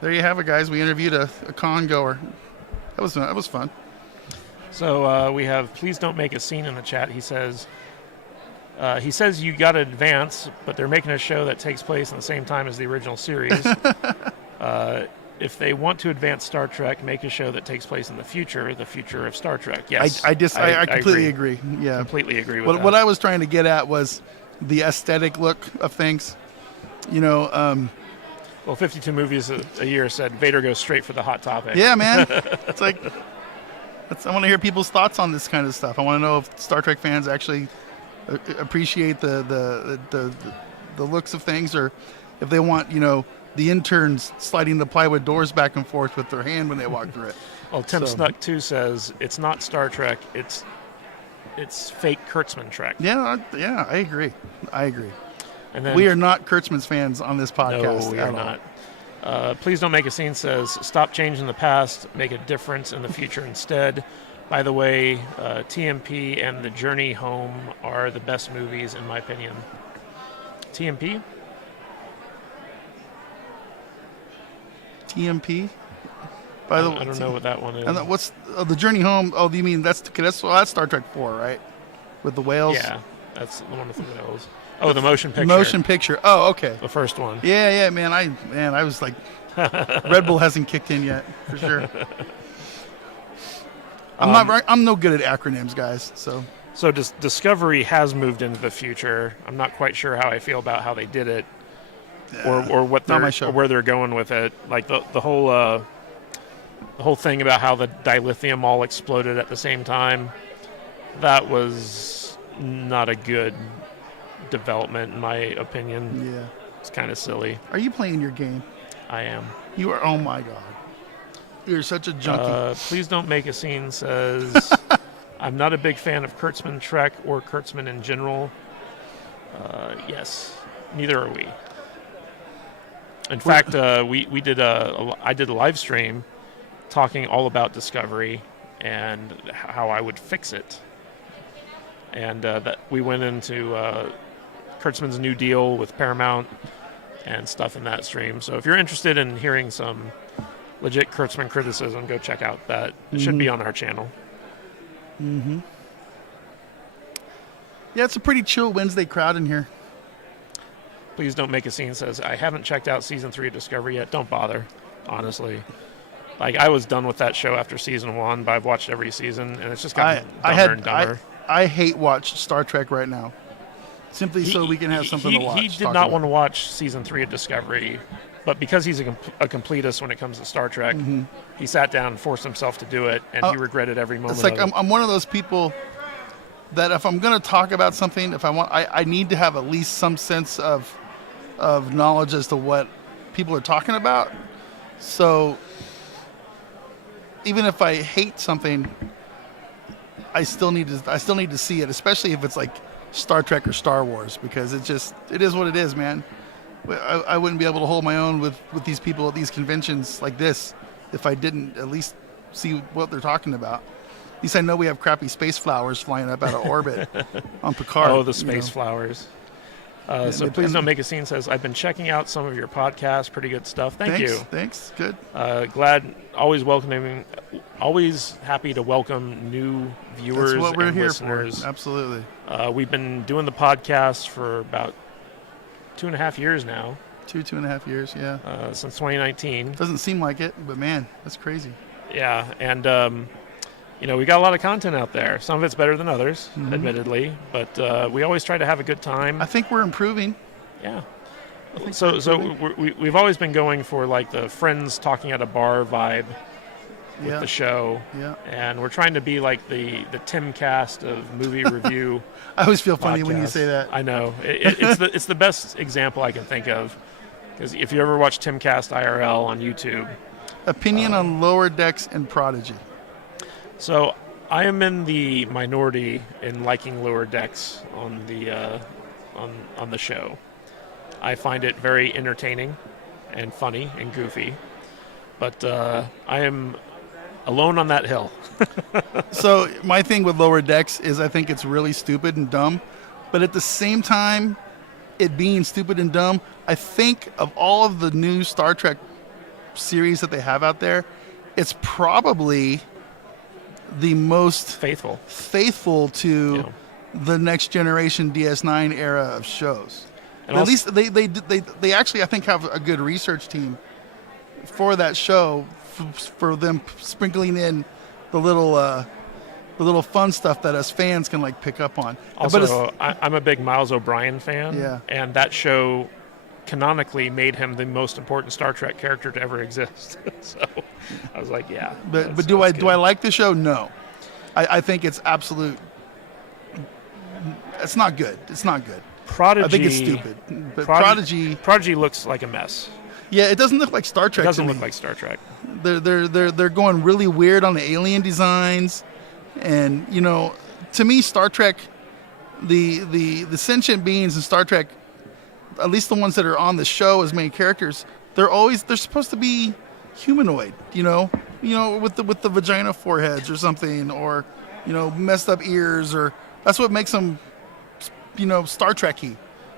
There you have it, guys. We interviewed a con goer. That was fun. So we have Please Don't Make a Scene in the chat. He says you got to advance, but they're making a show that takes place in the same time as the original series. If they want to advance Star Trek, make a show that takes place in the future of Star Trek. Yes, I completely agree. Yeah, completely agree with that. What I was trying to get at was the aesthetic look of things. Well, 52 movies a year said Vader goes straight for the hot topic. Yeah, man. It's like I want to hear people's thoughts on this kind of stuff. I want to know if Star Trek fans actually appreciate the looks of things, or if they want the interns sliding the plywood doors back and forth with their hand when they walk through it. Well, Tim Snuck too says it's not Star Trek. It's fake Kurtzman Trek. Yeah, I agree. And then, we are not Kurtzman's fans on this podcast. No, we are not. Please Don't Make a Scene says, stop changing the past, make a difference in the future instead. By the way, TMP and The Journey Home are the best movies, in my opinion. TMP? TMP? I don't know what that one is. And what's The Journey Home? Oh, you mean that's Star Trek 4, right? With the whales? Yeah, that's the one with the whales. Oh, the motion picture. Motion picture. Oh, okay. The first one. Yeah, man. I was like, Red Bull hasn't kicked in yet, for sure. I'm no good at acronyms, guys. So Discovery has moved into the future. I'm not quite sure how I feel about how they did it, or what or where they're going with it. Like the whole thing about how the dilithium all exploded at the same time. That was not a good development, in my opinion. Yeah, it's kind of silly. Are you playing your game? I am. You are. Oh my God, you're such a junkie. Please Don't Make a Scene says, I'm not a big fan of Kurtzman Trek or Kurtzman in general. Yes, neither are we. In fact, we did I did a live stream talking all about Discovery and how I would fix it. And that we went into Kurtzman's new deal with Paramount and stuff in that stream. So if you're interested in hearing some legit Kurtzman criticism, go check out that. It should be on our channel. Mm-hmm. Yeah, it's a pretty chill Wednesday crowd in here. Please don't make a scene says, I haven't checked out season 3 of Discovery yet. Don't bother, honestly. Like, I was done with that show after season 1, but I've watched every season, and it's just gotten dumber and dumber. I hate watch Star Trek right now. Simply so we can have something to watch. He did not want to watch season 3 of Discovery, but because he's a completist when it comes to Star Trek, he sat down and forced himself to do it, and he regretted every moment it's like of it. I'm one of those people that if I'm going to talk about something, I need to have at least some sense of knowledge as to what people are talking about. So even if I hate something, I still need to see it, especially if it's like Star Trek or Star Wars, because it is what it is, man. I wouldn't be able to hold my own with these people at these conventions like this if I didn't at least see what they're talking about. At least I know we have crappy space flowers flying up out of orbit on Picard. Oh, the space flowers. So please don't make a scene says, I've been checking out some of your podcasts. Pretty good stuff. Thank you. Thanks. Good. Glad, always welcoming, always happy to welcome new viewers That's what we're and here listeners. for. Absolutely. We've been doing the podcast for about 2.5 years now. 2.5 years, yeah. Since 2019. Doesn't seem like it, but man, that's crazy. Yeah, and we got a lot of content out there. Some of it's better than others, admittedly, but we always try to have a good time. I think we're improving. Yeah. We've always been going for like the friends talking at a bar vibe with the show. Yeah. And we're trying to be like the Timcast of movie review. I always feel funny podcast. when you say that. I know. It's the best example I can think of. Because if you ever watch Timcast IRL on YouTube. Opinion on Lower Decks and Prodigy. So I am in the minority in liking Lower Decks on the on the show. I find it very entertaining and funny and goofy, but I am alone on that hill. So my thing with Lower Decks is I think it's really stupid and dumb, but at the same time, it being stupid and dumb, I think of all of the new Star Trek series that they have out there, it's probably the most faithful to the next generation DS9 era of shows. And at least they actually, I think, have a good research team for that show, for them sprinkling in the little fun stuff that us fans can like pick up on. Also, I'm a big Miles O'Brien fan, yeah, and that show canonically made him the most important Star Trek character to ever exist. So I was like, yeah. But do I like the show? No, I think it's absolute. It's not good. It's not good. Prodigy. I think it's stupid. But Prodigy looks like a mess. Yeah, it doesn't look like Star Trek. It doesn't look like Star Trek. They're going really weird on the alien designs, and to me, Star Trek, the sentient beings in Star Trek, at least the ones that are on the show as main characters, they're supposed to be humanoid. With the vagina foreheads or something, or messed up ears, or that's what makes them Star Trek-y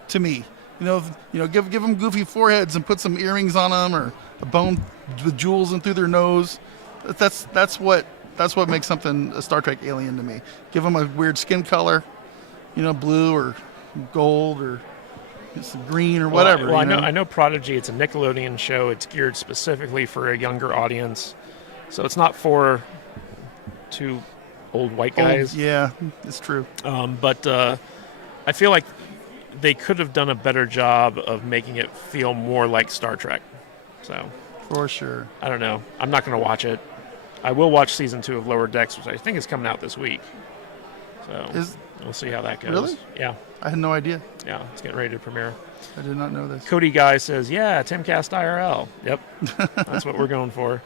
to me. Give them goofy foreheads and put some earrings on them, or a bone with jewels in through their nose. That's what makes something a Star Trek alien to me. Give them a weird skin color, blue or gold or green or whatever. Well, I know Prodigy. It's a Nickelodeon show. It's geared specifically for a younger audience, so it's not for two old white guys. Yeah, it's true. But I feel like they could have done a better job of making it feel more like Star Trek. So for sure. I don't know. I'm not going to watch it. I will watch season 2 of Lower Decks, which I think is coming out this week. So we'll see how that goes. Really? Yeah. I had no idea. Yeah, it's getting ready to premiere. I did not know this. Cody Guy says, yeah, Timcast IRL. Yep. That's what we're going for.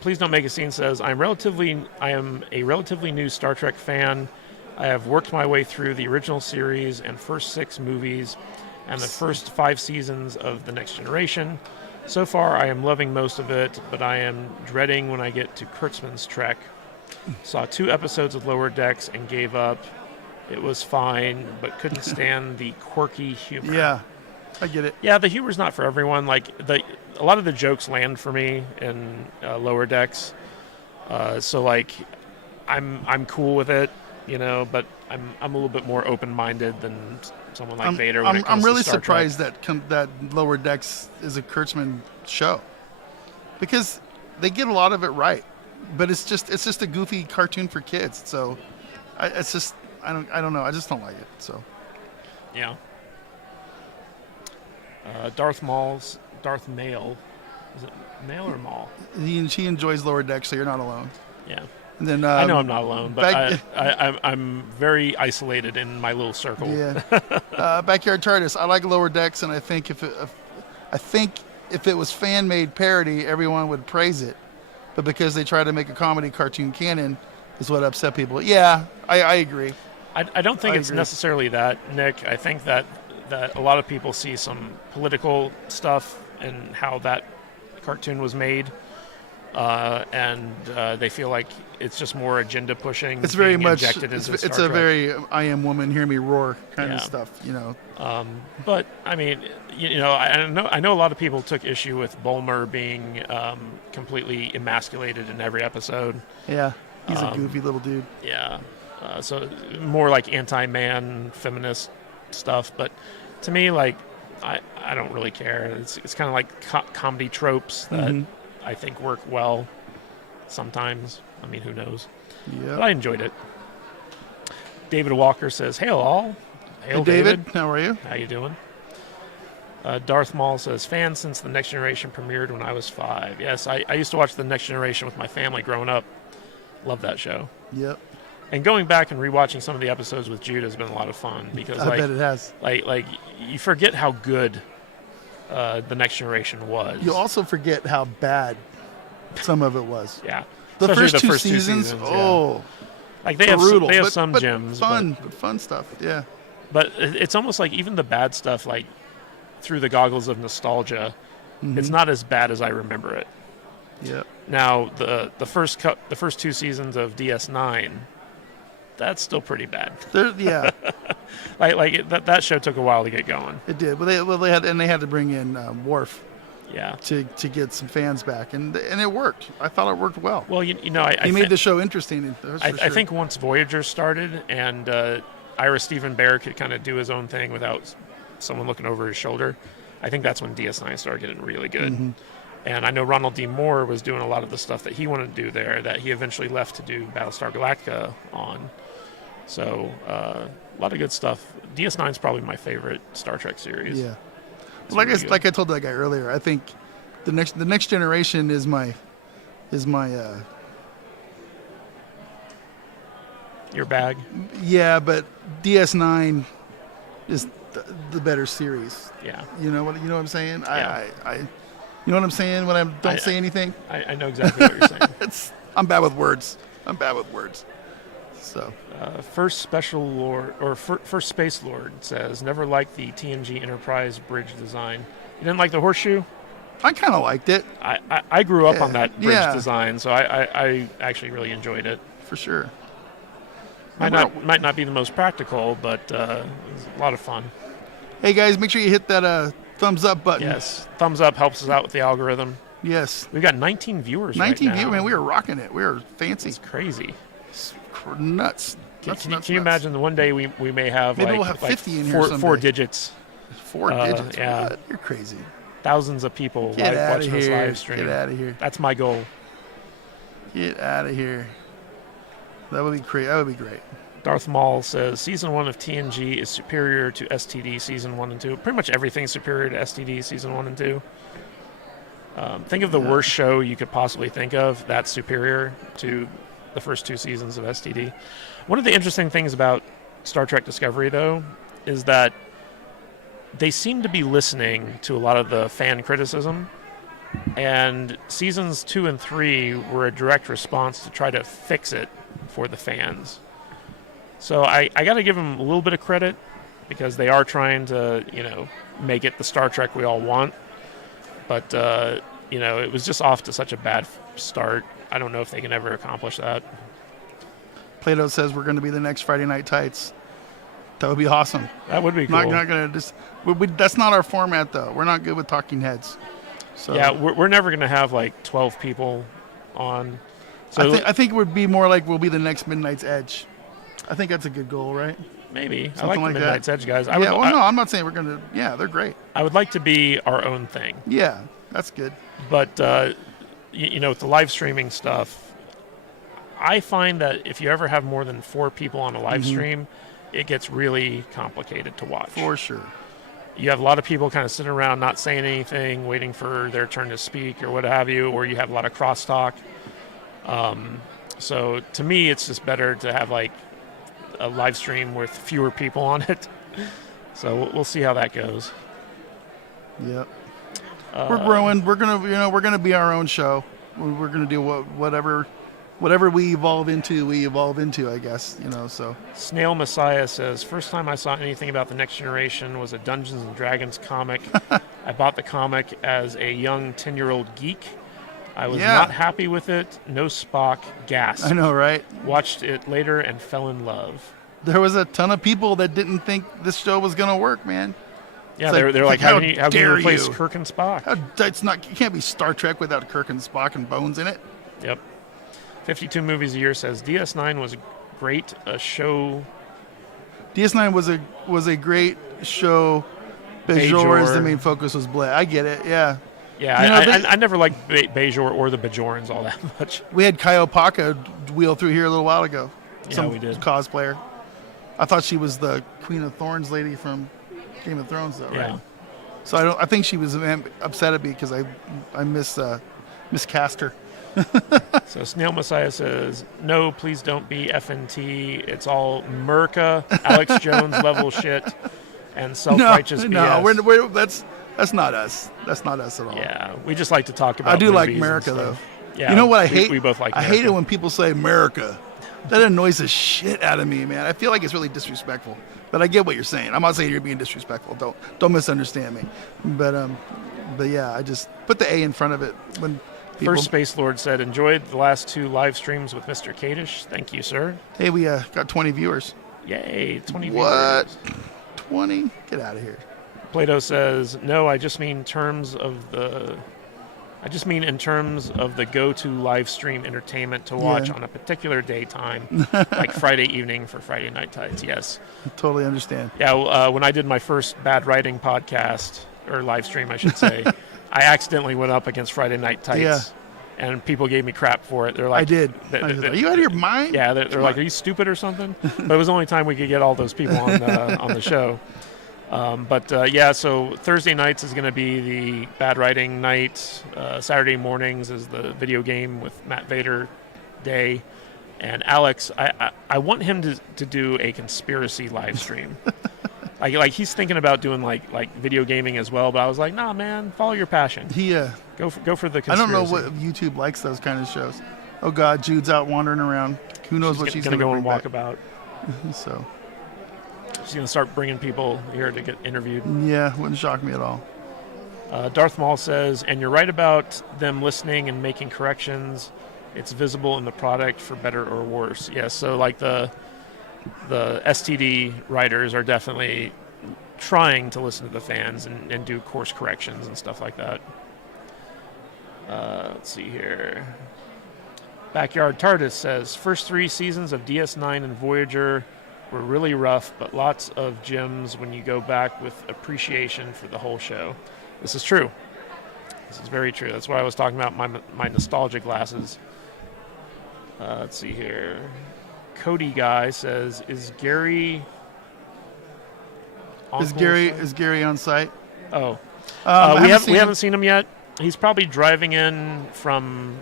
Please don't make a scene says, I am a relatively new Star Trek fan. I have worked my way through the original series and first 6 movies and the first 5 seasons of The Next Generation. So far, I am loving most of it, but I am dreading when I get to Kurtzman's Trek. Saw 2 episodes of Lower Decks and gave up. It was fine, but couldn't stand the quirky humor. Yeah. I get it. Yeah, the humor's not for everyone. Like a lot of the jokes land for me in Lower Decks. So like, I'm cool with it, but I'm a little bit more open-minded than someone like Vader. When it comes I'm really to Star surprised Trek. that Lower Decks is a Kurtzman show, because they get a lot of it right, but it's just a goofy cartoon for kids. So I don't know. I just don't like it. So Yeah. Darth Mail. Is it Mail or Maul? she enjoys Lower Decks, so you're not alone. Yeah. And then I know I'm not alone, but back- I'm very isolated in my little circle. Yeah. Backyard TARDIS. I like Lower Decks, and I think if it was fan-made parody, everyone would praise it. But because they try to make a comedy cartoon canon, is what upset people. Yeah, I agree. I don't think it's necessarily that, Nick. I think that a lot of people see some political stuff and how that cartoon was made, and they feel like it's just more agenda pushing. It's very much. Injected into It's Star a Trek. very "I am woman, hear me roar" kind of Yeah. stuff. But I mean, I know a lot of people took issue with Bulmer being completely emasculated in every episode. Yeah, he's a goofy little dude. Yeah, so more like anti-man, feminist stuff. But to me, like, I don't really care. It's kind of like comedy tropes that I think work well sometimes. I mean, who knows? Yeah. But I enjoyed it. David Walker says, "Hail all." Hail, Hey, David. How are you? How you doing? Darth Maul says, "Fan since The Next Generation premiered when I was 5." Yes, I used to watch The Next Generation with my family growing up. Love that show. Yep. And going back and rewatching some of the episodes with Jude has been a lot of fun because I bet it has. Like you forget how good The Next Generation was. You also forget how bad some of it was. Yeah. The Especially first the two first two seasons. yeah. Oh, like they brutal. have some gems, fun stuff. Yeah. But it's almost like even the bad stuff, like through the goggles of nostalgia, it's not as bad as I remember it. Yeah. Now the first two seasons of DS9, that's still pretty bad. Yeah. that show took a while to get going. It did. But they had to bring in Worf. Yeah. To get some fans back, and it worked. I thought it worked well. Well, he made the show interesting. I think once Voyager started and Ira Stephen Bear could kind of do his own thing without someone looking over his shoulder, I think that's when DS9 started getting really good. And I know Ronald D. Moore was doing a lot of the stuff that he wanted to do there that he eventually left to do Battlestar Galactica on. So a lot of good stuff. DS9 is probably my favorite Star Trek series. Yeah. Like I told that guy earlier, I think the next generation is my your bag. Yeah, but DS9 is the better series. Yeah. You know what I'm saying? Yeah. I you know what I'm saying when I don't say anything? I know exactly what you're saying. I'm bad with words. So First Special Lord or First Space Lord says never liked the TNG Enterprise bridge design. You didn't like the horseshoe? I kind of liked it. I grew up on that bridge design, so I actually really enjoyed it. For sure. Might not be the most practical, but it was a lot of fun. Hey guys, make sure you hit that thumbs up button. Yes, thumbs up helps us out with the algorithm. Yes. We've got 19 viewers 19 right now. viewers, man. We are rocking it. We are fancy. It's crazy. It's nuts. Can you imagine the one day we may have maybe like, we'll have 50 in four, here someday. 4 digits. 4 digits? Yeah. What? You're crazy. Thousands of people watching this live stream. Get out of here. That's my goal. Get out of here. That would be great. That would be great. Darth Maul says Season 1 of TNG is superior to STD Season 1 and 2. Pretty much everything's superior to STD Season 1 and 2. Think of the worst show you could possibly think of that's superior to the first 2 seasons of STD. One of the interesting things about Star Trek Discovery, though, is that they seem to be listening to a lot of the fan criticism, and Seasons 2 and 3 were a direct response to try to fix it for the fans. So I got to give them a little bit of credit because they are trying to, make it the Star Trek we all want. But, it was just off to such a bad start. I don't know if they can ever accomplish that. Plato says we're going to be the next Friday Night Tights. That would be awesome. That would be cool. Not gonna just. That's not our format, though. We're not good with talking heads. So Yeah, we're never going to have like 12 people on. So I think it would be more like we'll be the next Midnight's Edge. I think that's a good goal, right? maybe. Something I like like the that. Midnight's Edge guys. No, I'm not saying we're gonna. Yeah, they're great. I would like to be our own thing. Yeah, that's good. But with the live streaming stuff, I find that if you ever have more than 4 people on a live stream, it gets really complicated to watch. For sure. You have a lot of people kind of sitting around not saying anything, waiting for their turn to speak or what have you, or you have a lot of crosstalk. So to me, it's just better to have like a live stream with fewer people on it. So we'll see how that goes. Yep. We're growing. We're gonna be our own show. We're gonna do whatever we evolve into. I guess So Snail Messiah says, first time I saw anything about the next generation was a Dungeons and Dragons comic. I bought the comic as a young 10-year-old geek. I was not happy with it. No Spock. Gasp. I know, right? Watched it later and fell in love. There was a ton of people that didn't think this show was gonna work, man. Yeah, they're like, how can you replace you? Kirk and Spock? It's not. You can't be Star Trek without Kirk and Spock and Bones in it. Yep. 52 movies a year says DS9 was great. A show. DS9 was a great show. Bajor is the main focus. Was Bled. I get it. Yeah. Yeah, I never liked Bajor or the Bajorans all that much. We had Kaiopaka wheel through here a little while ago. Yeah, we did. Cosplayer. I thought she was the Queen of Thorns lady from Game of Thrones, though, Yeah. right? So I think she was upset at me because I miscast her. So Snail Messiah says, no, please don't be FNT. It's all Merca, Alex Jones level shit, and self-righteous BS. No, that's not us. That's not us at all. Yeah, we just like to talk about I do like movies and America, though. stuff. Yeah, you know what I hate? We both like I America. hate it when people say America. That annoys the shit out of me, man. I feel like it's really disrespectful. But I get what you're saying. I'm not saying you're being disrespectful. Don't misunderstand me. But yeah, I just put the A in front of it when people. First Space Lord said, enjoyed the last 2 live streams with Mr. Kadish. Thank you, sir. Hey, we got 20 viewers. Yay, 20 What? viewers. 20? Get out of here. Plato says, no, I just mean in terms of the go-to live stream entertainment to watch on a particular daytime, like Friday evening for Friday Night Tides. Yes. I totally understand. Yeah, when I did my first Bad Writing podcast, or live stream, I should say, I accidentally went up against Friday Night Tights. Yeah. And people gave me crap for it. They're like, I did. Are you out of your mind? Yeah, they're like, are you stupid or something? But it was the only time we could get all those people on the show. So Thursday nights is going to be the Bad Writing night. Saturday mornings is the video game with Matt Vader day. And Alex, I want him to do a conspiracy live stream. like he's thinking about doing like video gaming as well. But I was like, nah, man, follow your passion. Go for the conspiracy. I don't know what YouTube likes those kind of shows. Oh God, Jude's out wandering around. Who knows what she's going to go and bring walk back. about. So. She's going to start bringing people here to get interviewed. Yeah, wouldn't shock me at all. Darth Maul says, and you're right about them listening and making corrections. It's visible in the product for better or worse. Yes, so like the STD writers are definitely trying to listen to the fans and do course corrections and stuff like that. Let's see here. Backyard TARDIS says, first 3 seasons of DS9 and Voyager were really rough, but lots of gems when you go back with appreciation for the whole show. This is true. This is very true. That's why I was talking about my nostalgia glasses. Let's see here. Cody Guy says, is Gary Is Gary on site? Oh. We haven't seen him yet. He's probably driving in from...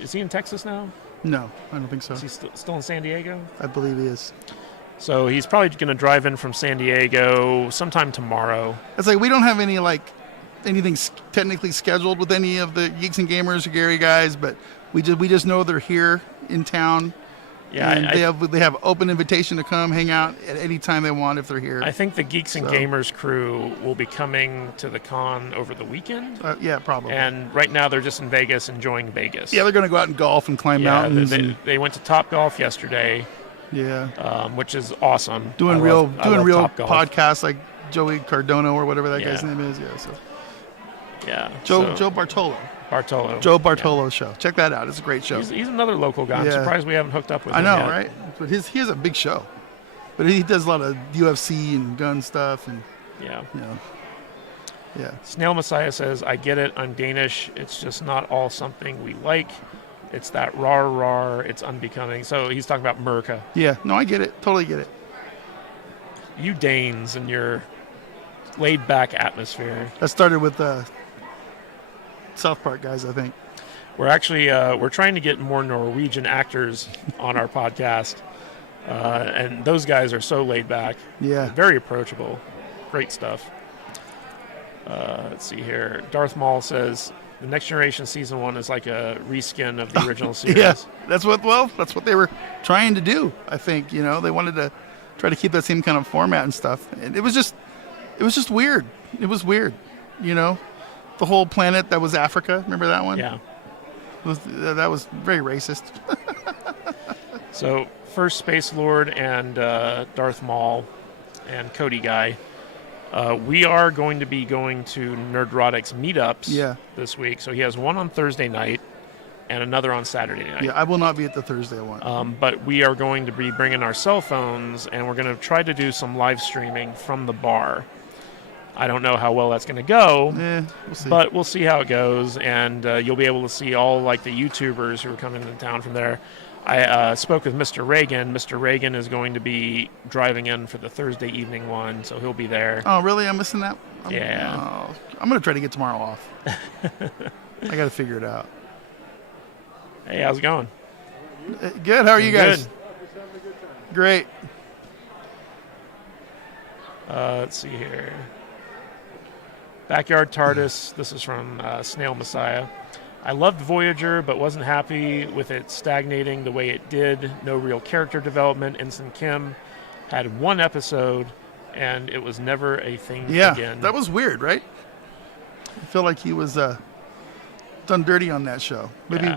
Is he in Texas now? No, I don't think so. Is he still in San Diego? I believe he is. So he's probably going to drive in from San Diego sometime tomorrow. It's like we don't have anything technically scheduled with any of the Geeks and Gamers or Gary guys, but we just know they're here in town. Yeah, and they have open invitation to come hang out at any time they want if they're here. I think the Geeks and Gamers crew will be coming to the con over the weekend. Yeah, probably. And right now they're just in Vegas enjoying Vegas. Yeah, they're going to go out and golf and climb mountains. They went to Top Golf yesterday, Yeah. which is awesome. Doing I real love Topgolf. podcasts like Joey Cardano or whatever that guy's Yeah. name is. Yeah. So Yeah. Joe Bartolo. Bartolo. Joe Bartolo show. Check that out. It's a great show. He's another local guy. I'm Yeah. surprised we haven't hooked up with I him know, yet. right? But he has a big show. But he does a lot of UFC and gun stuff, and Yeah. yeah. Snail Messiah says, I get it. I'm Danish. It's just not all something we like. It's that rar, it's unbecoming. So he's talking about Merca. Yeah. No, I get it. Totally get it. You Danes and your laid-back atmosphere. That started with South Park guys, I think. We're actually we're trying to get more Norwegian actors on our podcast, and those guys are so laid back. Yeah. Very approachable. Great stuff. Let's see here. Darth Maul says the Next Generation Season 1 is like a reskin of the original series. Yeah. That's what they were trying to do. I think they wanted to try to keep that same kind of format and stuff. And it was just weird. It was weird. The whole planet that was Africa. Remember that one? Yeah. That was very racist. So first Space Lord and Darth Maul and Cody Guy. We are going to be going to Nerdrotics meetups this week. So he has one on Thursday night and another on Saturday night. Yeah, I will not be at the Thursday one. But we are going to be bringing our cell phones, and we're going to try to do some live streaming from the bar. I don't know how well that's going to go, we'll see. but we'll see how it goes, and you'll be able to see all like the YouTubers who are coming into town from there. I spoke with Mr. Reagan. Mr. Reagan is going to be driving in for the Thursday evening one, so he'll be there. Oh, really? I'm missing that? I'm going to try to get tomorrow off. I got to figure it out. Hey, how's it going? Good. How are you guys? Good. Great. Let's see here. Backyard TARDIS. This is from Snail Messiah. I loved Voyager, but wasn't happy with it stagnating the way it did. No real character development. Ensign Kim had one episode, and it was never a thing again. Yeah, that was weird, right? I feel like he was done dirty on that show. Maybe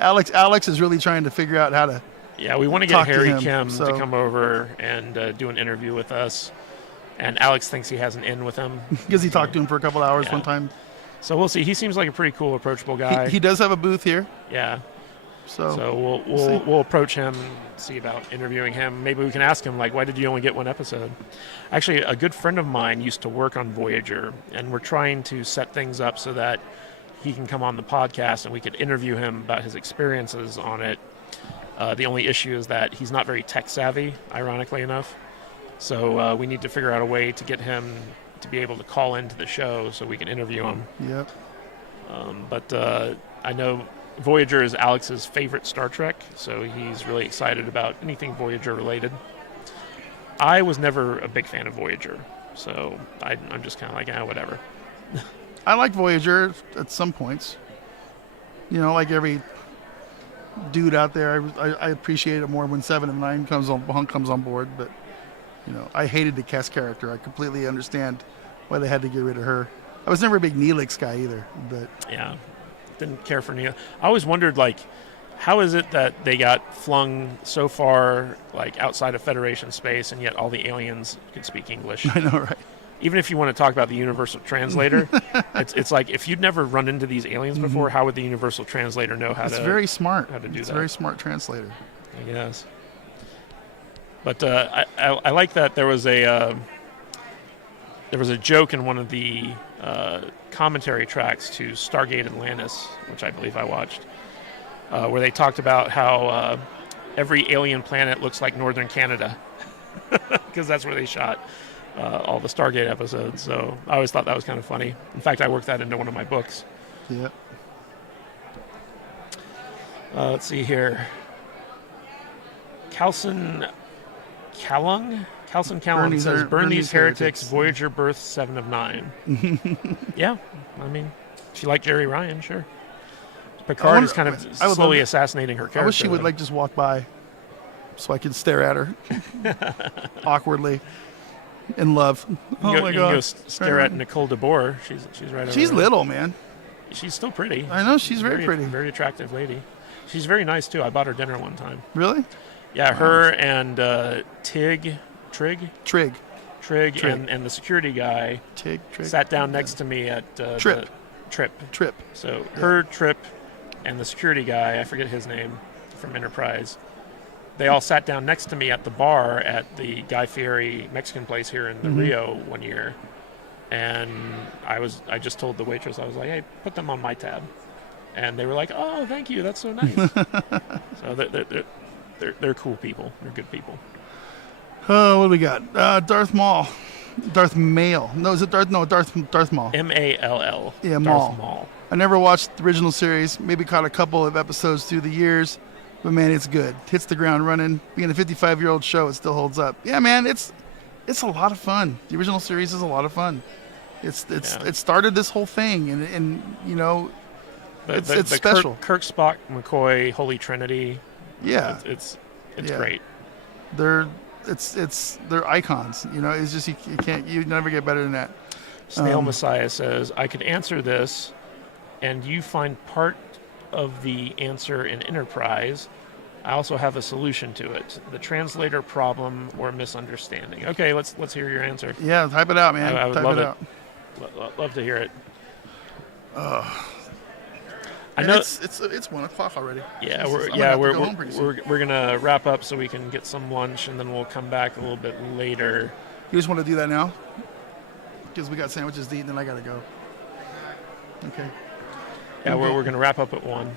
Alex is really trying to figure out how to. Yeah, we want to get Harry Kim to come over and do an interview with us. And Alex thinks he has an in with him. Because he talked to him for a couple hours one time. So we'll see. He seems like a pretty cool, approachable guy. He does have a booth here. Yeah. So we'll approach him, see about interviewing him. Maybe we can ask him, like, why did you only get one episode? Actually, a good friend of mine used to work on Voyager, and we're trying to set things up so that he can come on the podcast and we could interview him about his experiences on it. The only issue is that he's not very tech savvy, ironically enough. So we need to figure out a way to get him to be able to call into the show so we can interview him. Yep. But I know Voyager is Alex's favorite Star Trek, so he's really excited about anything Voyager related. I was never a big fan of Voyager, so I'm just kind of like, whatever. I like Voyager at some points. Like every dude out there, I appreciate it more when 7 of 9 comes on board, but I hated the Cass character. I completely understand why they had to get rid of her. I was never a big Neelix guy either, but yeah, didn't care for Neil. I always wondered, like, how is it that they got flung so far, like, outside of Federation space, and yet all the aliens could speak English? I know, right? Even if you want to talk about the Universal Translator, it's like, if you'd never run into these aliens before, how would the Universal Translator know how It's very smart. How to do it's that? Very smart translator. I guess. But I like that there was a joke in one of the commentary tracks to Stargate Atlantis, which I believe I watched, where they talked about how every alien planet looks like northern Canada, because that's where they shot all the Stargate episodes. So I always thought that was kind of funny. In fact, I worked that into one of my books. Yeah. Let's see here. Calson Callung says, burn these heretics, Voyager birth 7 of 9. Yeah, I mean, if you like Jerry Ryan, sure. Picard is kind of slowly assassinating her character. I wish she would just walk by so I could stare at her awkwardly in love. Oh my God. You can go stare at Nicole DeBoer. She's right over She's there. little, man. She's still pretty. I know, she's very pretty. Very attractive lady. She's very nice, too. I bought her dinner one time. Really? Yeah, her and Trig, Trig. and the security guy Trig. sat down next to me at Trip. Trip. So her, Trip, and the security guy, I forget his name, from Enterprise, they all sat down next to me at the bar at the Guy Fieri Mexican place here in the Rio one year. And I just told the waitress, I was like, hey, put them on my tab. And they were like, oh, thank you, that's so nice. So they're cool people. They're good people. Oh, what do we got? Darth Maul. Darth Maul. No, is it Darth? No, Darth Maul. Mall. Yeah, Darth Maul. I never watched the original series. Maybe caught a couple of episodes through the years. But, man, it's good. Hits the ground running. Being a 55-year-old show, it still holds up. Yeah, man, it's a lot of fun. The original series is a lot of fun. It started this whole thing, and you know, it's special. Kirk, Spock, McCoy, Holy Trinity. Yeah, it's great. They're icons. You know, it's just you never get better than that. Snail Messiah says, I could answer this, and you find part of the answer in Enterprise. I also have a solution to it: the translator problem or misunderstanding. Okay, let's hear your answer. Yeah, type it out, man. I would type love it it. out. Love to hear it. I know it's 1 o'clock already. Yeah, Jesus, we're gonna wrap up so we can get some lunch, and then we'll come back a little bit later. You just want to do that now? Because we got sandwiches to eat, and then I gotta go. Okay. Yeah, we're gonna wrap up at 1.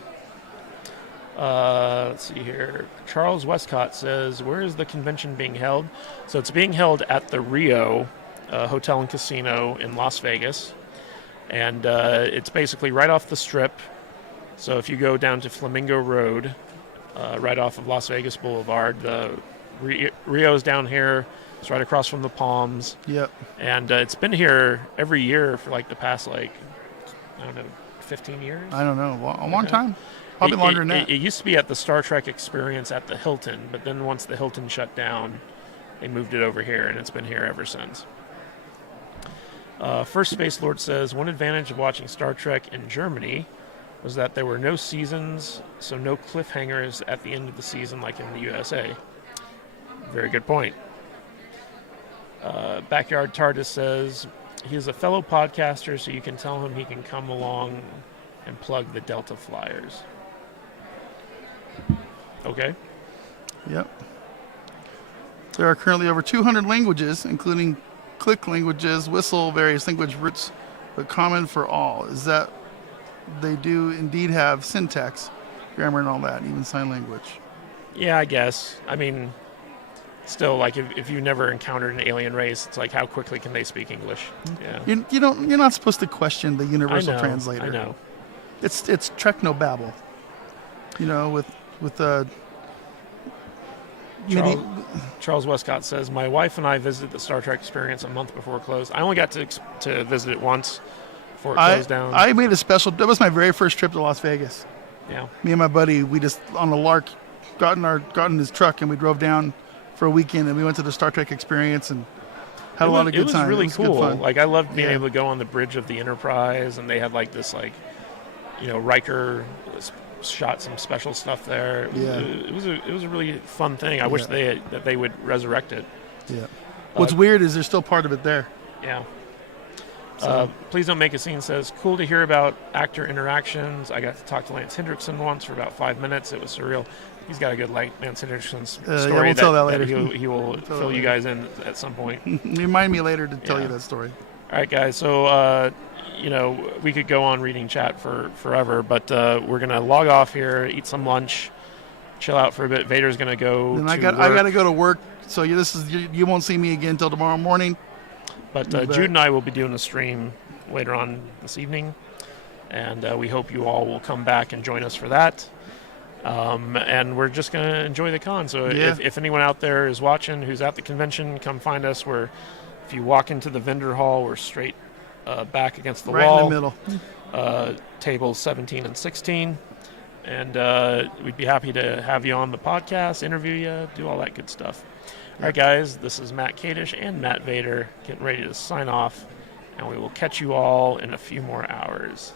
Let's see here. Charles Westcott says, where is the convention being held? So it's being held at the Rio Hotel and Casino in Las Vegas. And it's basically right off the Strip. So if you go down to Flamingo Road, right off of Las Vegas Boulevard, the Rio's down here. It's right across from the Palms. Yep. And it's been here every year for like the past, 15 years? I don't know. A long time. Probably longer than that. It used to be at the Star Trek Experience at the Hilton, but then once the Hilton shut down, they moved it over here, and it's been here ever since. First Space Lord says, one advantage of watching Star Trek in Germany was that there were no seasons, so no cliffhangers at the end of the season like in the USA. Very good point. Backyard TARDIS says, he is a fellow podcaster, so you can tell him he can come along and plug the Delta Flyers. Okay. Yep. There are currently over 200 languages, including click languages, whistle, various language roots, but common for all is that they do indeed have syntax, grammar and all that, even sign language. Yeah, I guess. I mean, still, like, if you never encountered an alien race, it's like, how quickly can they speak English? Yeah. You're not supposed to question the universal translator. I know. It's technobabble. You know, with Charles Westcott says, my wife and I visited the Star Trek Experience a month before it closed. I only got to visit it once before it closed down. I made that was my very first trip to Las Vegas. Yeah. Me and my buddy, we just on a lark got in his truck and we drove down for a weekend, and we went to the Star Trek Experience and had a lot of good time. It was really cool. Like, I loved being able to go on the bridge of the Enterprise, and they had like this, like, you know, Riker shot some special stuff there. It was a really fun thing. I wish that they would resurrect it. Yeah. What's weird is there's still part of it there. Yeah. So. Please Don't Make a Scene says, cool to hear about actor interactions. I got to talk to Lance Hendrickson once for about 5 minutes. It was surreal. He's got a good Lance Hendrickson story we'll tell that later. He will fill you guys in at some point. Remind me later to tell you that story. All right, guys. So, you know, we could go on reading chat for forever, but we're going to log off here, eat some lunch, chill out for a bit. Vader's going to go to I got to go to work, so you won't see me again until tomorrow morning. But Jude and I will be doing a stream later on this evening, and we hope you all will come back and join us for that. And we're just going to enjoy the con. So if anyone out there is watching who's at the convention, come find us. If you walk into the vendor hall, we're straight back against the wall. Right in the middle. Tables 17 and 16. And we'd be happy to have you on the podcast, interview you, do all that good stuff. All right, guys, this is Matt Kadish and Matt Vader getting ready to sign off, and we will catch you all in a few more hours.